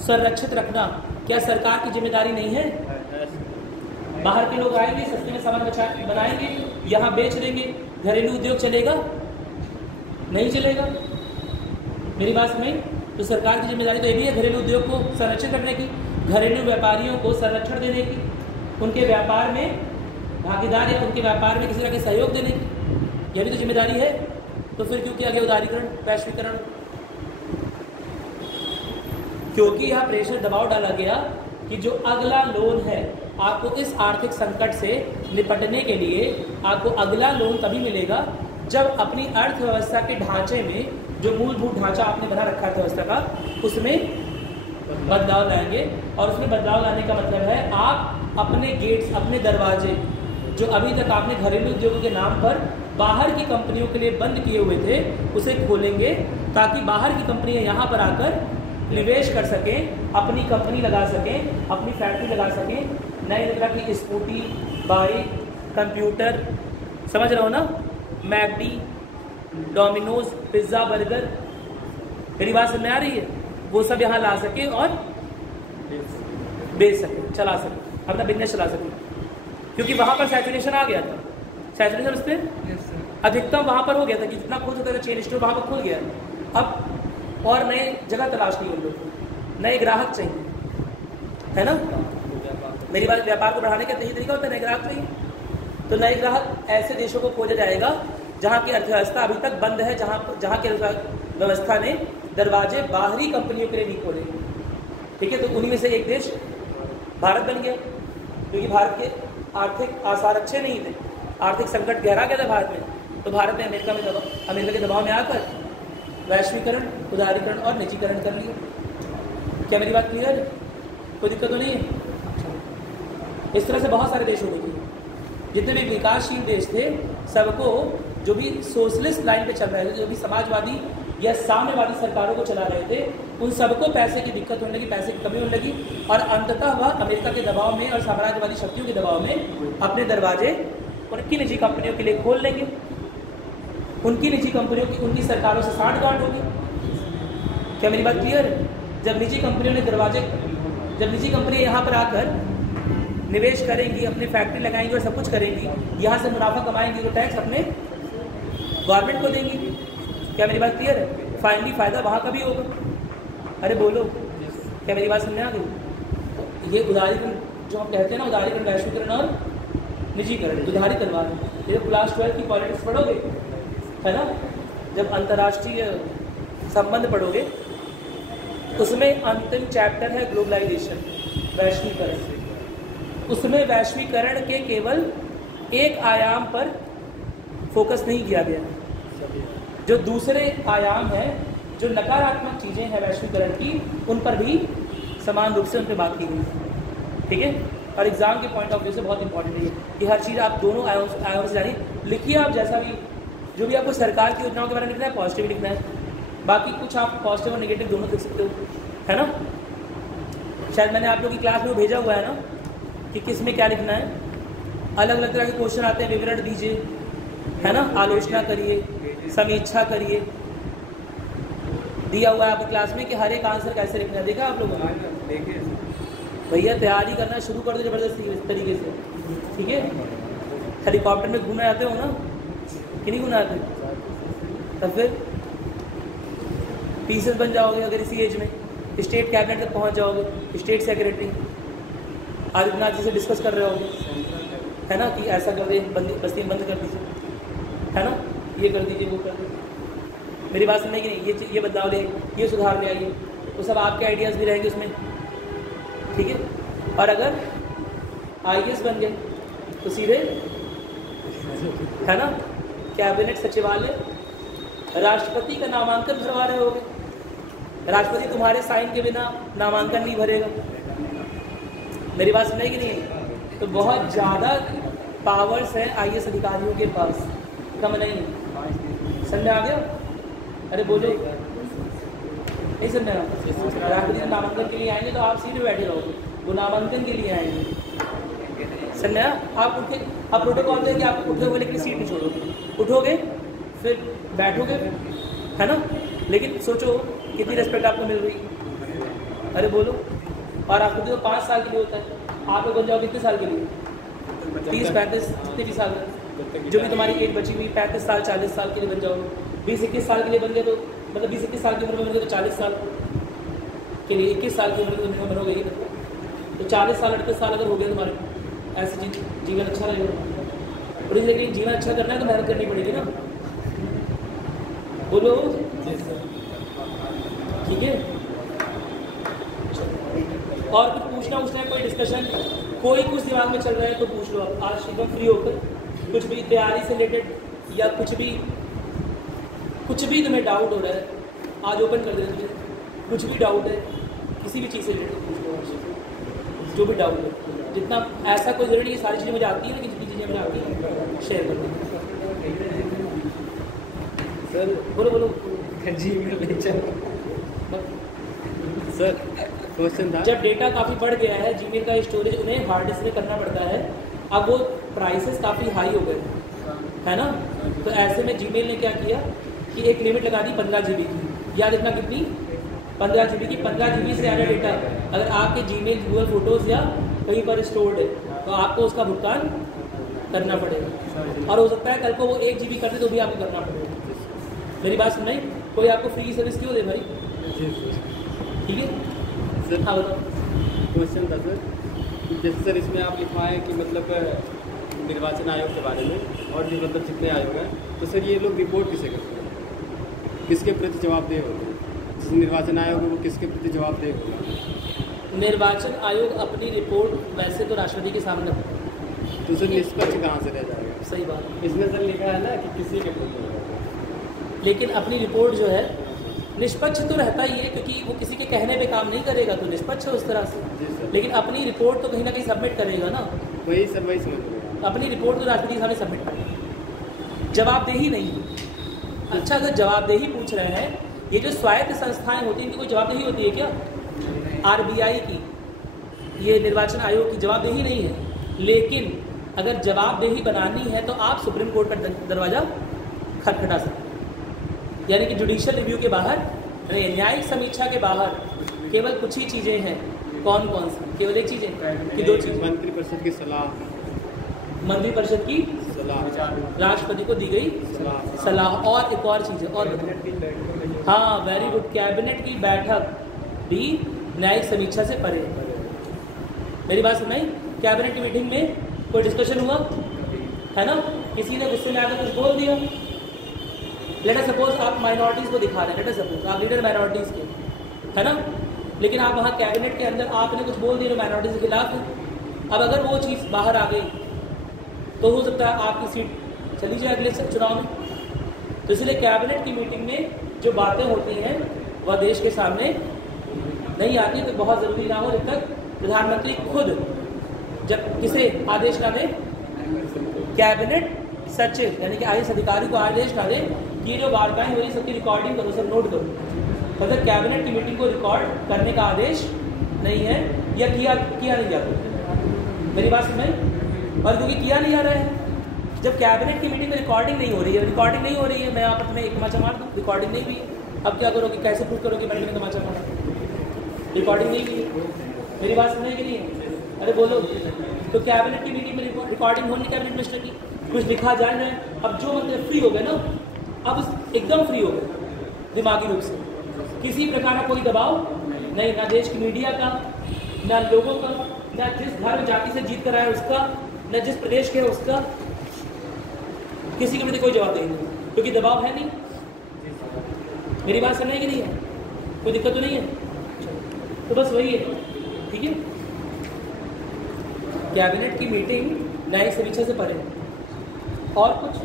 संरक्षित रखना क्या सरकार की जिम्मेदारी नहीं है? बाहर के लोग आएंगे, सस्ते में सामान बनाएंगे, यहाँ बेच देंगे, घरेलू उद्योग चलेगा? नहीं चलेगा। मेरी बात सुनिए, तो सरकार की जिम्मेदारी तो ये भी है घरेलू उद्योग को संरक्षित करने की, घरेलू व्यापारियों को संरक्षण देने की, उनके व्यापार में भागीदार या उनके व्यापार में किसी तरह के सहयोग देने की, यह भी तो जिम्मेदारी है। तो फिर क्यों किया गया उदारीकरण, वैश्वीकरण? क्योंकि यह प्रेशर, दबाव डाला गया कि जो अगला लोन है, आपको इस आर्थिक संकट से निपटने के लिए आपको अगला लोन तभी मिलेगा जब अपनी अर्थव्यवस्था के ढांचे में, जो मूलभूत ढांचा आपने बना रखा है अर्थव्यवस्था का, उसमें बदलाव लाएंगे। और उसमें बदलाव लाने का मतलब है आप अपने गेट्स, अपने दरवाजे, जो अभी तक आपने घरेलू उद्योगों के नाम पर बाहर की कंपनियों के लिए बंद किए हुए थे, उसे खोलेंगे ताकि बाहर की कंपनियां यहाँ पर आकर निवेश कर सकें, अपनी कंपनी लगा सकें, अपनी फैक्ट्री लगा सकें, नई तरह की स्कूटी, बाइक, कंप्यूटर, समझ रहे हो ना, मैकडी, डोमिनोज, पिज्ज़ा, बर्गर, मेरी बात समझ में आ रही है? वो सब यहाँ ला सके और बेच सके, चला सके, अपना बिजनेस चला सके। क्योंकि वहाँ पर सैचुरेशन आ गया था। सैचुरेशन उस पर अधिकतम वहाँ पर हो गया था कि जितना खोल सकता था चेन स्टोर वहाँ पर खुल गया। अब और नए जगह तलाशनी है उन लोग को, नए ग्राहक चाहिए, है ना? मेरी बात, व्यापार को बढ़ाने का यही तरीका होता है, नए ग्राहक चाहिए। तो नए ग्राहक ऐसे देशों को खोजा जाएगा जहाँ की अर्थव्यवस्था अभी तक बंद है, जहाँ की व्यवस्था ने दरवाजे बाहरी कंपनियों के लिए नहीं खोले। ठीक है, तो उन्हीं में से एक देश भारत बन गया, क्योंकि भारत के आर्थिक आसार अच्छे नहीं थे, आर्थिक संकट गहरा गया था भारत में। तो भारत ने अमेरिका के दबाव में आकर वैश्वीकरण, उदारीकरण और निजीकरण कर लिया। क्या मेरी बात क्लियर है? कोई दिक्कत तो नहीं है? इस तरह से बहुत सारे देशों में जितने भी विकासशील देश थे, सबको, जो भी सोशलिस्ट लाइन पे चल रहे थे, जो भी समाजवादी या साम्यवादी सरकारों को चला रहे थे, उन सबको पैसे की दिक्कत होने लगी, पैसे की कमी होने लगी। और अंततः वह अमेरिका के दबाव में और साम्राज्यवादी शक्तियों के दबाव में अपने दरवाजे उनकी निजी कंपनियों के लिए खोल लेंगे। उनकी निजी कंपनियों की, उनकी सरकारों से साठगांठ होगी। क्या मेरी बात क्लियर है? जब निजी कंपनियों ने जब निजी कंपनियां यहाँ पर आकर निवेश करेंगी, अपनी फैक्ट्री लगाएंगी और सब कुछ करेंगी, यहाँ से मुनाफा कमाएंगी, तो टैक्स अपने गवर्नमेंट को देंगी। क्या मेरी बात क्लियर है? फाइनली फ़ायदा वहाँ का भी होगा। अरे बोलो, क्या मेरी बात समझ आ गई? ये उदारीकरण जो हम कहते हैं ना, उदारीकरण, वैश्वीकरण और निजीकरण, उदारीकरण। ये क्लास 12 की पॉलिटिक्स पढ़ोगे है ना, जब अंतर्राष्ट्रीय संबंध पढ़ोगे, उसमें अंतिम चैप्टर है ग्लोबलाइजेशन, वैश्वीकरण। उसमें वैश्वीकरण के केवल एक आयाम पर फोकस नहीं किया गया, जो दूसरे आयाम हैं, जो नकारात्मक चीज़ें हैं वैश्वीकरण की, उन पर भी समान रूप से उन पर बात की गई। ठीक है, और एग्जाम के पॉइंट ऑफ व्यू से बहुत इंपॉर्टेंट है कि हर चीज़ आप दोनों आयामों से जानिए। लिखिए आप जैसा भी, जो भी आपको सरकार की योजनाओं के बारे में लिखना है पॉजिटिव लिखना है, बाकी कुछ आप पॉजिटिव और नेगेटिव दोनों लिख सकते हो, है ना। शायद मैंने आप लोगों की क्लास में भेजा हुआ है ना कि किस में क्या लिखना है। अलग अलग तरह के क्वेश्चन आते हैं, विवरण दीजिए, है ना, आलोचना करिए, समीक्षा करिए। दिया हुआ है आपकी क्लास में कि हर एक आंसर कैसे लिखना है, देखा आप लोगों ने? भैया तैयारी करना शुरू कर दो जबरदस्ती इस तरीके से, ठीक है। हेलीकॉप्टर में घूमने आते हो ना कि नहीं घूमने आते? तब फिर पीसेस बन जाओगे अगर इसी एज में, स्टेट कैबिनेट तक पहुंच जाओगे, स्टेट सेक्रेटरी आदित्यनाथ जी से डिस्कस कर रहे होगे, है ना, कि ऐसा कर दे, बस्ती बंद कर दीजिए, है ना, ये कर दीजिए, वो कर दीजिए। मेरी बात सुनने की नहीं, ये बदलाव ले, ये सुधार ले आइए, वो सब आपके आइडियाज़ भी रहेंगे उसमें, ठीक है। और अगर IAS बन गए तो सीधे, है ना, कैबिनेट सचिवालय, राष्ट्रपति का नामांकन भरवा रहे होगे। राष्ट्रपति तुम्हारे साइन के बिना नामांकन नहीं भरेगा। मेरी बात सुनने की नहीं, तो बहुत ज़्यादा पावर्स हैं IAS अधिकारियों के पास, कम नहीं। समझ आ गया? अरे बोलो, नहीं समझ रहा? राष्ट्रपति नामांकन के लिए आएंगे तो आप सीधे बैठे रहोगे, वो नामांकन के लिए आएंगे। समझा? आप उठ के, आप प्रोटोकॉल है कि आप उठे हुए लेकिन सीट नहीं छोड़ोगे, उठोगे फिर बैठोगे, है ना। लेकिन सोचो कितनी रिस्पेक्ट आपको मिल रही। अरे बोलो। और राष्ट्रपति तो 5 साल के लिए होता है, आप लोग बन जाओगे कितने साल के लिए? 30, 35, जितने भी साल, जो भी तुम्हारी एज बची हुई, 35 साल 40 साल के लिए बन जाओगे। 20-21 साल के लिए बन गए तो मतलब 20-21 साल की उम्र में बन गए तो 40 साल के लिए 21 साल की उम्र में बनोगे ही, तो 40 साल 38 साल अगर हो गए तुम्हारे, ऐसे जीवन अच्छा रहेगा। और लेकिन जीवन अच्छा करना है तो मेहनत करनी पड़ेगी ना, बोलो, ठीक है। और कुछ पूछना है, कोई डिस्कशन, कोई कुछ दिमाग में चल रहा है तो पूछ लो आप आज एकदम फ्री होकर, कुछ भी तैयारी से रिलेटेड या कुछ भी तुम्हें डाउट हो रहा है, आज ओपन कर देते हैं। कुछ भी डाउट है किसी भी चीज़ से रिलेटेड पूछ लो आपसे, जो भी डाउट है। जितना ऐसा कोई जरूरी नहीं सारी चीज़ें मुझे आती है, लेकिन जितनी चीज़ें मुझे आती हैं शेयर कर दो। सर बोलो जी सर क्वेश्चन था, जब डेटा काफ़ी बढ़ गया है, जीमेल का स्टोरेज उन्हें हार्ड डिस्क में करना पड़ता है, अब वो प्राइसेस काफ़ी हाई हो गए, है ना। तो ऐसे में जीमेल ने क्या किया कि एक लिमिट लगा दी 15 GB की। याद रखना कितनी? 15 GB की। 15 GB से ज़्यादा डेटा अगर आपके जीमेल, गूगल फोटोज़ या कहीं पर स्टोर्ड है तो आपको उसका भुगतान करना पड़ेगा। और हो सकता है कल को वो 1 GB कर दे तो भी आपको करना पड़ेगा। मेरी बात सुन रही? कोई आपको फ्री की सर्विस क्यों दे भाई? ठीक है सर। हाँ बताओ। क्वेश्चन था सर, जैसे सर इसमें आप लिखवाएं कि मतलब निर्वाचन आयोग के बारे में और भी मतलब जितने आयोग हैं, तो सर ये लोग रिपोर्ट किसे करते हैं, किसके प्रति जवाबदेह होते हैं? जिस निर्वाचन आयोग है वो किसके प्रति जवाबदेह होगा? निर्वाचन आयोग अपनी रिपोर्ट वैसे तो राष्ट्रपति के सामने रखता है, तो सर निष्पक्ष कहाँ से रह जाएगा? सही बात। इसमें सर लिखा है ना कि किसी के प्रति, लेकिन अपनी रिपोर्ट जो है निष्पक्ष तो रहता ही है, क्योंकि वो किसी के कहने पे काम नहीं करेगा तो निष्पक्ष है उस तरह से। लेकिन अपनी रिपोर्ट तो कहीं ना कहीं सबमिट करेगा ना। वही सर, वही समझ रहे। अपनी रिपोर्ट तो राष्ट्रपति के सामने सबमिट करेगा, जवाबदेही नहीं। अच्छा, अगर जवाबदेही पूछ रहे हैं, ये जो स्वायत्त संस्थाएं होती हैं इनकी कोई जवाबदेही होती है क्या? RBI की, ये निर्वाचन आयोग की जवाबदेही नहीं है। लेकिन अगर जवाबदेही बनानी है तो आप सुप्रीम कोर्ट का दरवाज़ा खटखटा सकते हैं, यानी कि जुडिशियल रिव्यू के बाहर, न्यायिक समीक्षा के बाहर केवल कुछ ही चीज़ें हैं। कौन कौन सी? केवल एक चीज़ है कि 2 चीज़? मंत्रिपरिषद की सलाह, मंत्रिपरिषद की राष्ट्रपति को दी गई सलाह। और एक और चीज़ है, और हाँ वेरी गुड, कैबिनेट की बैठक भी न्यायिक समीक्षा से परे। मेरी बात सुनाई? कैबिनेट की मीटिंग में कोई डिस्कशन हुआ है ना? किसी ने गुस्से में आकर कुछ बोल दिया, लेट अस सपोज आप माइनॉरिटीज़ को दिखा रहे हैं, लेट अस सपोज आप लीडर माइनॉरिटीज़ के, है ना, लेकिन आप वहाँ कैबिनेट के अंदर आपने कुछ बोल दिया जो माइनॉरिटीज़ के खिलाफ है। अब अगर वो चीज़ बाहर आ गई तो हो सकता है आपकी सीट चली जाए अगले चुनाव में। तो इसलिए कैबिनेट की मीटिंग में जो बातें होती हैं वह देश के सामने नहीं आती, तो बहुत ज़रूरी ना हो जब तक प्रधानमंत्री खुद जब किसे आदेश ना दे, कैबिनेट सचिव यानी कि IAS अधिकारी को आदेश ना दे कि जो वार्ताएं हो रही सबकी रिकॉर्डिंग करो, सब नोट करो, मतलब कैबिनेट की मीटिंग को रिकॉर्ड करने का आदेश नहीं है या किया नहीं जाता। मेरी बात सुनाई? और क्योंकि किया नहीं जा रहा है, जब कैबिनेट की मीटिंग में रिकॉर्डिंग नहीं हो रही है, मैं यहाँ पर तुम्हें एक तमाचा मार दूँ, रिकॉर्डिंग नहीं हुई है, अब क्या करोगे? कैसे प्रूव करोगे मैंने तमाचा मारा? रिकॉर्डिंग नहीं हुई है। मेरी बात सुनने के लिए अरे बोलो। तो कैबिनेट की मीटिंग में रिकॉर्डिंग होनी, कैबिनेट मिनिस्टर की कुछ लिखा जाए ना, अब जो मतलब फ्री हो गए ना, अब एकदम फ्री हो गए दिमागी रूप से, किसी प्रकार का कोई दबाव नहीं, ना देश की मीडिया का, ना लोगों का, ना जिस धर्म जाति से जीत कर आया उसका, ना जिस प्रदेश के है उसका, किसी के प्रति कोई जवाब नहीं, क्योंकि दबाव है नहीं। मेरी बात सुनने की नहीं है, कोई दिक्कत तो नहीं है। तो बस वही है, ठीक है। कैबिनेट की मीटिंग न्यायिक समीक्षा से परे, और कुछ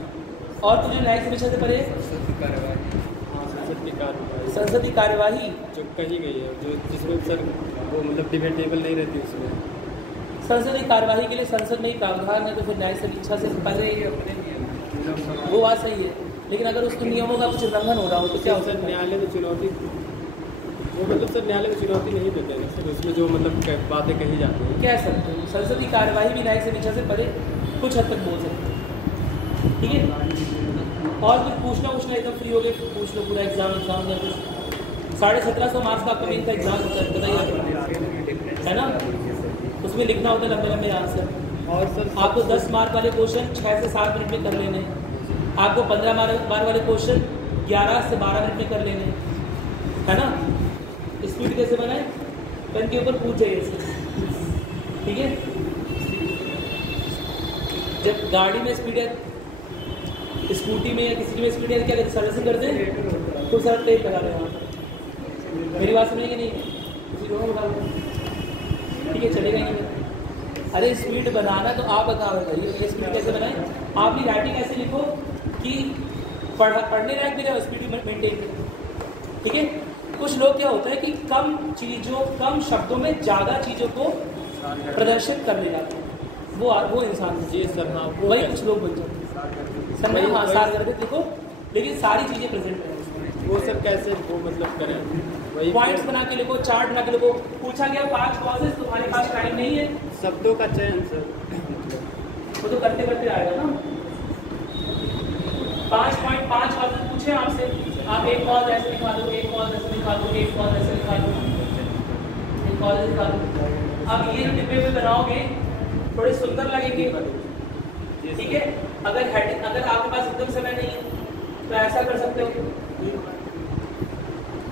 जो न्यायिक समीक्षा से परे, संसद की कार्यवाही जो कही गई है, जो जिसमें सर वो मतलब डिबेटेबल नहीं रहती उसमें। संसद की कार्यवाही के लिए संसद में ही प्रावधान है, तो फिर न्यायिक समीक्षा से पहले वो बात सही है, लेकिन अगर उसके नियमों का कुछ उल्लंघन हो रहा हो तो क्या हो सकता है? न्यायालय में चुनौती, वो मतलब सर न्यायालय में चुनौती नहीं देते हैं सर, उसमें जो मतलब बातें कही जाती हैं। कह सकते हैं संसद की कार्यवाही भी न्यायिक समीक्षा से परे कुछ हद तक बोल सकते हैं, ठीक है। और कुछ पूछना एकदम फ्री हो गए, पूछ लो पूरा एग्जाम या कुछ। 1750 मार्क्स का आपका मेन का एग्जाम होता है, बताइए, है ना, उसमें लिखना होता है लंबे आंसर। और सर आपको 10 मार्क वाले क्वेश्चन 6 से 7 मिनट में कर लेने, आपको 15 मार्क वाले क्वेश्चन 11 से 12 मिनट में कर लेने, है ना। स्पीड कैसे बनाए? पेन के ऊपर पूछ जाइए, ठीक है। जब गाड़ी में स्पीड है, स्कूटी में या किसी में स्पीड है, क्या करते? सर्विसिंग करते हैं, तो सर तेज लगा रहे हैं वहाँ पर। मेरी बात सुनेंगे नहीं? किसी दोनों बता दो, ठीक है, चलेगा नहीं। अरे स्पीड बनाना तो आप बताओ भाई, स्पीड कैसे बनाएं? आप भी राइटिंग ऐसे लिखो कि पढ़ने लायक भी रहे, स्पीड मेंटेन करें, ठीक है। कुछ लोग क्या होता है कि कम शब्दों में ज़्यादा चीज़ों को प्रदर्शित करने जाते हैं, वो इंसान जी सर। हाँ, वही कुछ लोग बन जाते हैं सर। मैं हाँ सार कर देखो, लेकिन सारी चीज़ें प्रेजेंट करें उसमें। वो सर कैसे वो मतलब करें, वही पॉइंट्स बना के लिखो, चार्ट बना के लिखो। पूछा गया 5 क्लॉजेस, तुम्हारे पास टाइम नहीं है, शब्दों का चयन सर, वो तो करते करते आएगा ना। 5.5 क्लॉजेस पूछे आपसे, आप एक क्लॉज ऐसे लिखा दो, एक क्लॉज ऐसे लिखा दो, एक क्लॉज ऐसे लिखा दो, एक क्लॉज लिखा दो। अब ये जो डिब्बे में बनाओगे थोड़े सुंदर लगेंगे, ठीक है। अगर आपके पास एकदम समय नहीं है तो ऐसा कर सकते हो,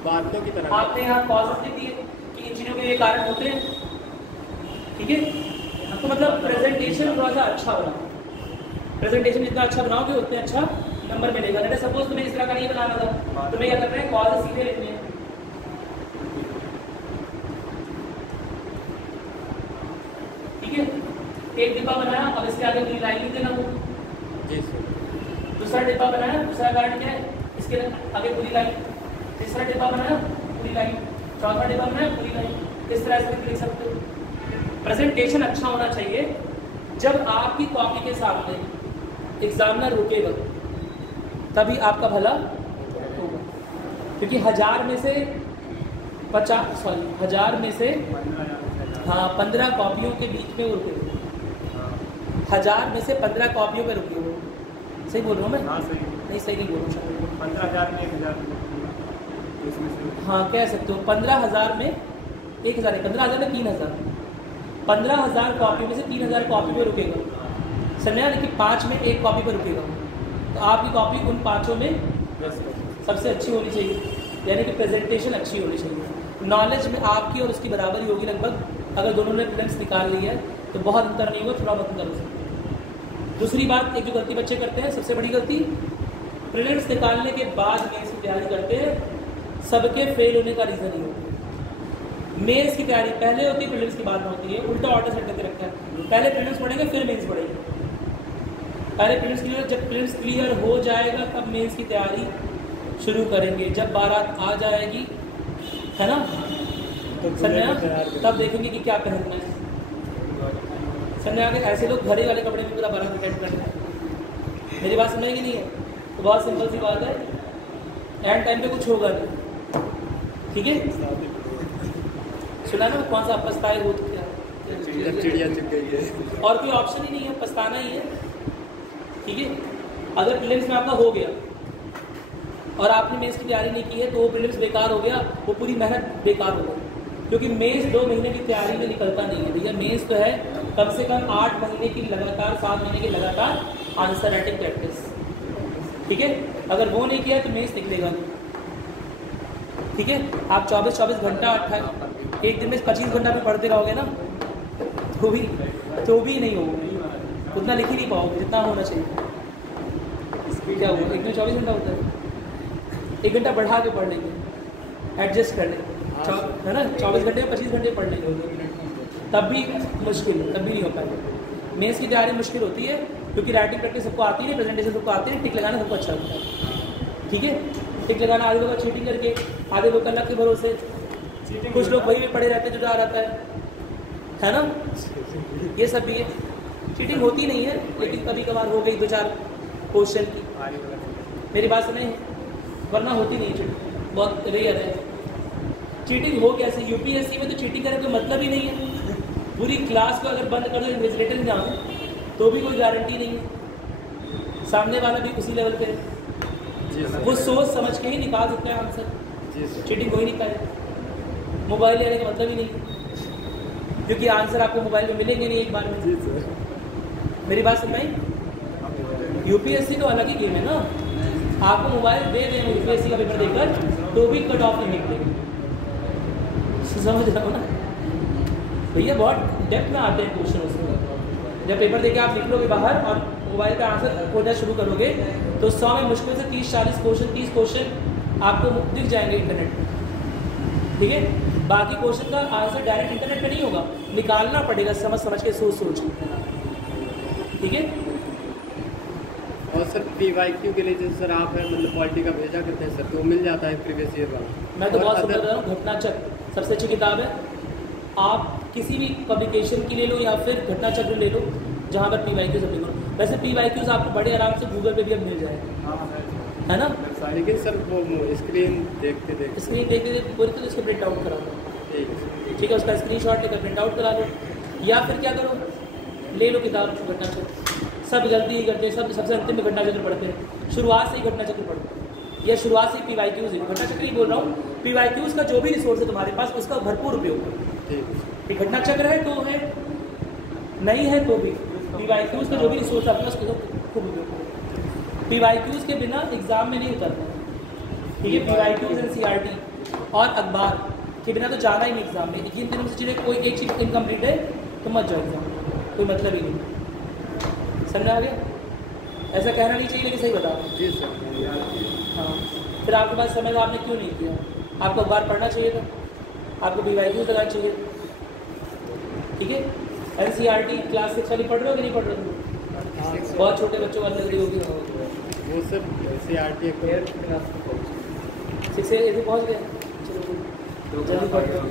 बातों की तरह आपने यहाँ कॉजेस लिख दिए कि इन चीज़ों के ये कारण होते हैं, ठीक है। तो मतलब प्रेजेंटेशन थोड़ा सा अच्छा बनाओ, प्रेजेंटेशन जितना अच्छा बनाओगे उतने अच्छा नंबर मिलेगा। नहीं सपोज तुम्हें इस तरह का नहीं बनाना था, तुम्हें क्या करना है, कॉजेस सीधे लिखने हैं, ठीक है। एक डिब्बा बनाया, अब इसके आगे पूरी लाइन लिख देना वो। जी सर। दूसरा डिब्बा बनाया, दूसरा कारण क्या है, इसके आगे पूरी लाइन। तीसरा डिब्बा बनाया, पूरी लाइन। चौथा डिब्बा बनाया, पूरी लाइन। इस तरह से लिख सकते हो। प्रेजेंटेशन अच्छा होना चाहिए। जब आपकी कॉपी के सामने एग्जामिनर रुकेगा तभी आपका भला होगा, क्योंकि 1000 में से 15 कॉपियों के बीच में वो रुके, 1000 में से 15 कॉपियों पे रुके हो। सही बोल रहा हूँ मैं? हाँ सही। नहीं सही नहीं बोल रहा हूँ। 15,000 में 1,000 उसमें से हाँ कह सकते हो 15,000 में 1,000 है, 15,000 में 3,000, 15,000 कॉपी में से 3,000 कॉपी पे रुकेगा। समझा ना कि 5 में एक कॉपी पर रुकेगा, तो आपकी कॉपी उन 5 में सबसे अच्छी होनी चाहिए, यानी कि प्रेजेंटेशन अच्छी होनी चाहिए। नॉलेज में आपकी और उसकी बराबरी होगी लगभग, अगर दोनों ने प्रीलिम्स निकाल ली है तो बहुत अंतर नहीं होगा, थोड़ा बहुत अंतर हो सकता है। दूसरी बात, एक जो गलती बच्चे करते हैं, सबसे बड़ी गलती, प्रीलिम्स निकालने के बाद मेंस की तैयारी करते हैं, सबके फेल होने का रीज़न ही होता है। मेंस की तैयारी पहले होती है, प्रीलिम्स की बाद में होती है, उल्टा ऑर्डर सेट करके रखा है, पहले प्रीलिम्स पढ़ेंगे फिर मेंस पढ़ेंगे। पहले प्रीलिम्स क्लियर, जब प्रीलिम्स क्लियर हो जाएगा तब मेंस की तैयारी शुरू करेंगे, जब बारात आ जाएगी, है ना, समझा, तब देखेंगे कि क्या पहनना है, समझा। आगे ऐसे लोग घरे वाले कपड़े में पूरा बारात अटेंड करते हैं, मेरी बात समझेगी नहीं है, तो बहुत सिंपल सी बात है, एंड टाइम पे कुछ होगा नहीं, ठीक है। सुना ना, कौन सा पछताए हो तो क्या, चिड़िया चुग गई है, और कोई ऑप्शन ही नहीं है, पछताना ही है, ठीक है। अगर प्रीलिम्स में आपका हो गया और आपने मेंस की तैयारी नहीं की है तो वो प्रीलिम्स बेकार हो गया, वो पूरी मेहनत बेकार हो गई, क्योंकि मेंस 2 महीने की तैयारी में निकलता नहीं है भैया। मेंस तो है कम से कम 8 महीने की लगातार, 7 महीने की लगातार आंसर राइटिंग प्रैक्टिस, ठीक है। अगर वो नहीं किया तो मेंस निकलेगा नहीं, ठीक है। आप 24-24 घंटा एक दिन में 25 घंटा भी पढ़ते रहोगे ना, तो भी नहीं होगा, उतना लिख ही नहीं पाओगे जितना होना चाहिए। क्या होगा, एक दिन 24 घंटा होता है, 1 घंटा बढ़ा के पढ़ लेंगे, एडजस्ट कर लेंगे, है ना, 24 घंटे में 25 घंटे पढ़ लेंगे, तब भी मुश्किल, तब भी नहीं हो पाएगा। मेंस की तैयारी मुश्किल होती है क्योंकि राइटिंग प्रैक्टिस सबको आती है, प्रेजेंटेशन सबको आती है, टिक लगाना सबको अच्छा लगता है, ठीक है। टिक लगाना आधे लोग चीटिंग करके, आधे लोग अल्लाह के भरोसे, कुछ लोग वही में पढ़े रहते हैं जो जा रहता है ना, ये सब भी है। चीटिंग होती नहीं है, लेकिन कभी कभार हो गई 2-4 क्वेश्चन की, मेरी बात सुने, वरना होती नहीं चीटिंग, बहुत रेयर है। चीटिंग हो कैसे, यूपीएससी में तो चीटिंग करने का मतलब ही नहीं है, पूरी क्लास को अगर बंद कर दो, इन्विजिलेटर ना हो तो भी कोई गारंटी नहीं है, सामने वाला भी उसी लेवल पे है, वो सोच समझ के ही निकाल सकते हैं आंसर, चीटिंग हो ही नहीं पाए। मोबाइल लेने का मतलब ही नहीं, क्योंकि आंसर आपको मोबाइल में मिलेंगे नहीं एक बार में, मेरी बात समझाई। यूपीएससी तो अलग ही गेम है ना, आपको मोबाइल दे दें यूपीएससी का पेपर देकर तो भी कट ऑफ नहीं निकलेगी, समझ रहे हो ना भैया, बहुत डेप्थ में आते हैं क्वेश्चन उसमें। जब पेपर देके आप निकलोगे बाहर और मोबाइल का आंसर खोजना शुरू करोगे तो 100 में मुश्किल से 30-40 क्वेश्चन, 30 क्वेश्चन आपको दिख जाएंगे इंटरनेट पर, ठीक है। बाकी क्वेश्चन का आंसर डायरेक्ट इंटरनेट पे नहीं होगा, निकालना पड़ेगा समझ के, सोच के, ठीक है। और सर PYQ के लिए जैसे सर आप है मतलब पॉलिटी का भेजा करते हैं सर, तो मिल जाता है प्रीवियस ईयर वाला। मैं तो बहुत सुंदर बता रहा हूँ, घटनाचक्र सबसे अच्छी किताब है, आप किसी भी पब्लिकेशन की ले लो या फिर घटनाचक्र ले लो जहाँ पर PYQ अपनी करो। वैसे PYQ आपको बड़े आराम से गूगल पे भी अब मिल जाएगा, है ना, लेकिन सर वो स्क्रीन देखते पूरी तरह उसको प्रिंट आउट करा लो, ठीक है, उसका स्क्रीनशॉट लेकर प्रिंट आउट करा लो, या फिर क्या करो, ले लो किताब घटनाचक्र। सब गलती ही करते हैं, सब सबसे अंतिम में घटनाचक्र पढ़ते हैं, शुरुआत से ही घटनाचक्र पढ़ते हैं, या शुरुआत से ही PYQs, घटनाचक्र ही बोल रहा हूँ, PYQs का जो भी रिसोर्स है तुम्हारे पास उसका भरपूर उपयोग करो। घटनाचक्र है तो है, नहीं है तो भी PYQs का जो भी रिसोर्स आपके पास उसका खूब उपयोग करो। PYQs के बिना एग्जाम में नहीं उतरता, ठीक है। PYQs NCERT और अखबार के बिना तो जाना ही नहीं एग्जाम में, इन तीनों से चीज़ें कोई एक चीज़ इनकम्प्लीट है तो मत जाओ एग्जाम, कोई मतलब ही नहीं, समझ आ गया। ऐसा कहना नहीं चाहिए लेकिन सही बता रहा हूँ जी सर। हाँ, फिर आपके पास समय था, आपने क्यों नहीं किया, आपको अखबार पढ़ना चाहिए था, आपको PYQs लगाना चाहिए, ठीक है। NCERT क्लास 6 वाली पढ़ रहे हो कि नहीं पढ़ रहे हो, बहुत छोटे बच्चों वाली लग रही होगी वो सर NCERT 6 से ऐसे पहुँच गए, चलो जल्दी पढ़ लो।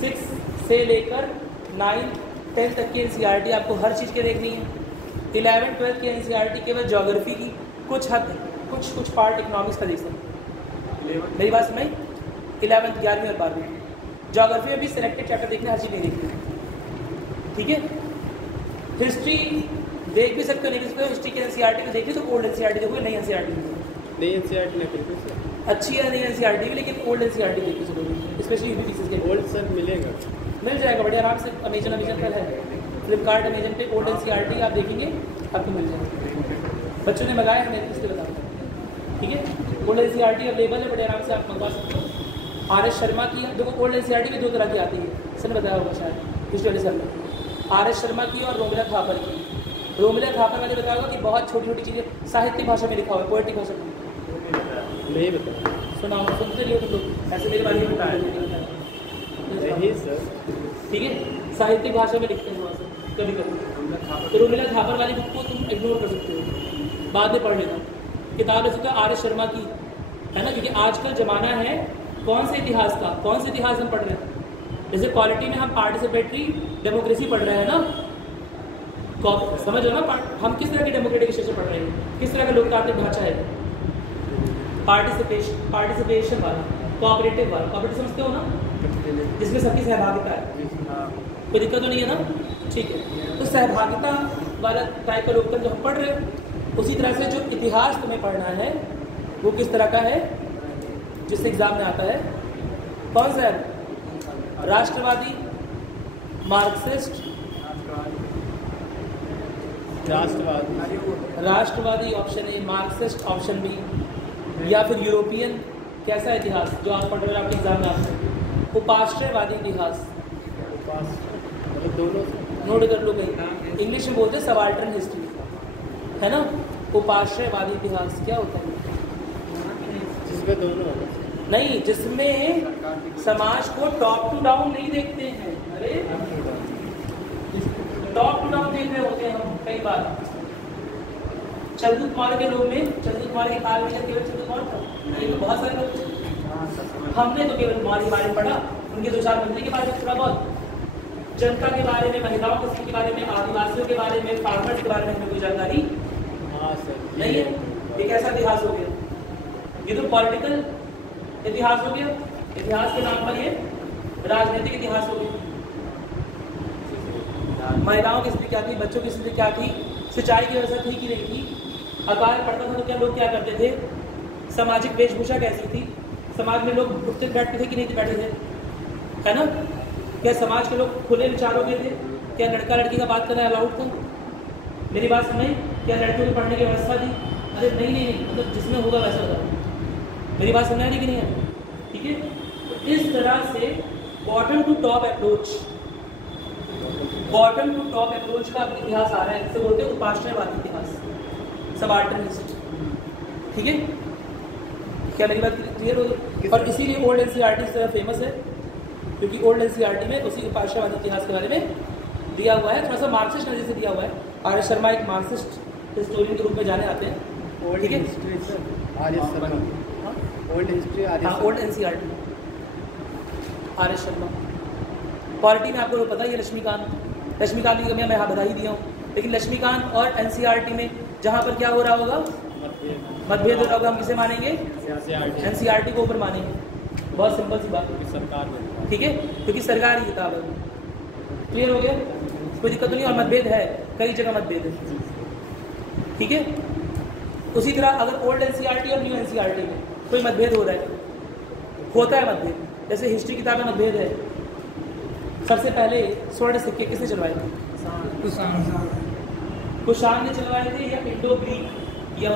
6 से लेकर 9-10 तक की NCERT आपको हर चीज़ के देखनी है। 11-12 की NCERT केवल ज्योग्राफी की कुछ हद, कुछ पार्ट इकोनॉमिक्स का देख सकते हैं, मेरी बात समझ। 11th 11वीं और 12वीं ज्योग्राफी में भी सिलेक्टेड चैप्टर देखना, हर चीज़ नहीं देखनी, ठीक है। हिस्ट्री देख भी सकते हो, नहीं देख सकते हो, हिस्ट्री की NCERT को देखिए तो ओल्ड NCERT देखोगे, नई NCERT नई NCERT नहीं बिल्कुल सर अच्छी है, नई NCERT भी, लेकिन ओल्ड NCERT देखिए चलोगे, स्पेशली UP के ओल्ड सर मिलेगा, मिल जाएगा बड़े आराम से, अमेजन पर है, फ्लिपकार्ट अमेजन पे ओल्ड NCERT आप देखेंगे आपको मिल जाएगा। बच्चों ने मंगाया है, मैं इसलिए बताऊँ, ठीक है। ओल्ड NCERT अवेलेबल है, बड़े आराम से आप मंगवा सकते हो। RS शर्मा की, देखो ओल्ड NCERT में 2 तरह की आती है, इसने बताया होगा शायद हिस्ट्री वाले सर में। RS शर्मा की और रोमिला थापर की। रोमिला थापर मैंने बताया होगा कि बहुत छोटी छोटी चीज़ें साहित्यिक भाषा में लिखा हुआ है, पोएटिक भाषा में। नहीं बताया, सुना सुनते रहिए तुम लोग, ऐसे मेरे बारे में बताया नहीं सर, ठीक है। साहित्यिक भाषा में लिखते हैं वहाँ से कभी कभी। तो रोमिला थापर वाली बुक को तुम इग्नोर कर सकते हो, बाद में पढ़ लेना। किताब ऐसे तो RS शर्मा की है ना, क्योंकि आजकल ज़माना है कौन से इतिहास का, कौन से इतिहास हम पढ़ रहे हैं। जैसे पॉलिटी में हम पार्टिसिपेटरी डेमोक्रेसी पढ़ रहे हैं ना, समझ लो ना, हम किस तरह की डेमोक्रेटिक स्ट्रक्चर पढ़ रहे हैं, किस तरह का लोकतांत्रिक ढांचा है। पार्टिसिपेशन वाला, कोऑपरेटिव वाला, कोऑपरेटिव समझते हो ना, जिसमें सबकी सहभागिता है, कोई दिक्कत तो नहीं है ना, ठीक है। तो सहभागिता वाला टाइप का लोकतंत्र जो हम पढ़ रहे हैं, उसी तरह से जो इतिहास तुम्हें पढ़ना है वो किस तरह का है, जिस एग्जाम में आता है, कौन सा है, राष्ट्रवादी, मार्क्सिस्ट, राष्ट्रवादी option A, Marxist option B, या फिर यूरोपियन कैसा इतिहास जो आप पढ़ रहे हो आपके एग्जाम में आता है, उपाश्रयवादी इतिहास, दोनों नोट कर लो कहीं, इंग्लिश में बोलते हैं सबाल्टर्न हिस्ट्री, है ना। उपाश्रयवादी इतिहास क्या होता है, जिसमें दोनों नहीं, जिसमें समाज को टॉप टू डाउन नहीं देखते हैं, अरे टॉप टू डाउन देख रहे होते हैं हम कई बार। चंद्रगुप्त मौर्य के लोग में, चंद्रगुप्त मौर्य के काल में जब केवल चंद्रगुप्त मौर्य था, नहीं तो बहुत सारे लोग, हमने तो केवल मौर्य के बारे में पढ़ा, उनके 2-4 मंत्री के बारे में थोड़ा बहुत, जनता के बारे में, महिलाओं के बारे में, आदिवासियों के बारे में, फार्मर्स के बारे में हमें कोई जानकारी नहीं है। ये कैसा इतिहास हो गया, ये तो पॉलिटिकल इतिहास हो गया, इतिहास के नाम पर ये राजनीतिक इतिहास हो गया। महिलाओं की स्थिति क्या थी, बच्चों की स्थिति क्या थी, सिंचाई की व्यवस्था थी कि नहीं थी, अकाल पड़ता था तो क्या लोग क्या करते थे, सामाजिक वेशभूषा कैसी थी, समाज में लोग उठते बैठते थे कि नहीं बैठे थे, है ना। क्या समाज के लोग खुले विचारों के थे, क्या लड़का लड़की का बात करना अलाउड था, मेरी बात समझ, क्या लड़कियों को पढ़ने की व्यवस्था थी, अरे नहीं नहीं नहीं, मतलब जिसमें होगा वैसा होगा, मेरी बात समझ आ रही कि नहीं है, ठीक है। तो इस तरह से bottom to top approach, bottom to top approach का इतिहास आ रहा है, जिसे बोलते हैं उपाश्रयवादी इतिहास, सबाल्टर्न हिस्ट्री, ठीक है। क्या मेरी बात क्लियर होगी। और इसीलिए ओल्ड NCERT इस तरह फेमस है, क्योंकि ओल्ड NCERT में उसी उपाश्रयवादी इतिहास के बारे में दिया हुआ है, थोड़ा सा मार्क्सिस्ट नजर से दिया हुआ है। RS शर्मा एक मार्क्सिस्ट हिस्टोरियन के रूप में जाने आते हैं, ठीक है। Old NCERT RS Sharma. Polity में आपको पता ही है, लक्ष्मीकांत की मैं बता ही दिया हूँ, लेकिन लक्ष्मीकांत और NCERT में जहाँ पर क्या हो रहा होगा, मतभेद हो रहा होगा, हम किसे मानेंगे, NCERT को ऊपर मानेंगे, बहुत सिंपल सी बात, सरकार, ठीक है, क्योंकि सरकारी किताब है। क्लियर हो गया, कोई दिक्कत नहीं। और मतभेद है, कई जगह मतभेद है, ठीक है। उसी तरह अगर ओल्ड NCERT और न्यू NCERT में कोई मतभेद हो रहा है, होता है मतभेद, जैसे हिस्ट्री किताब में मतभेद है। सबसे पहले स्वर्ण सिक्के किसने चलवाए थे, कुषाण ने चलवाए थे या इंडो ग्रीक या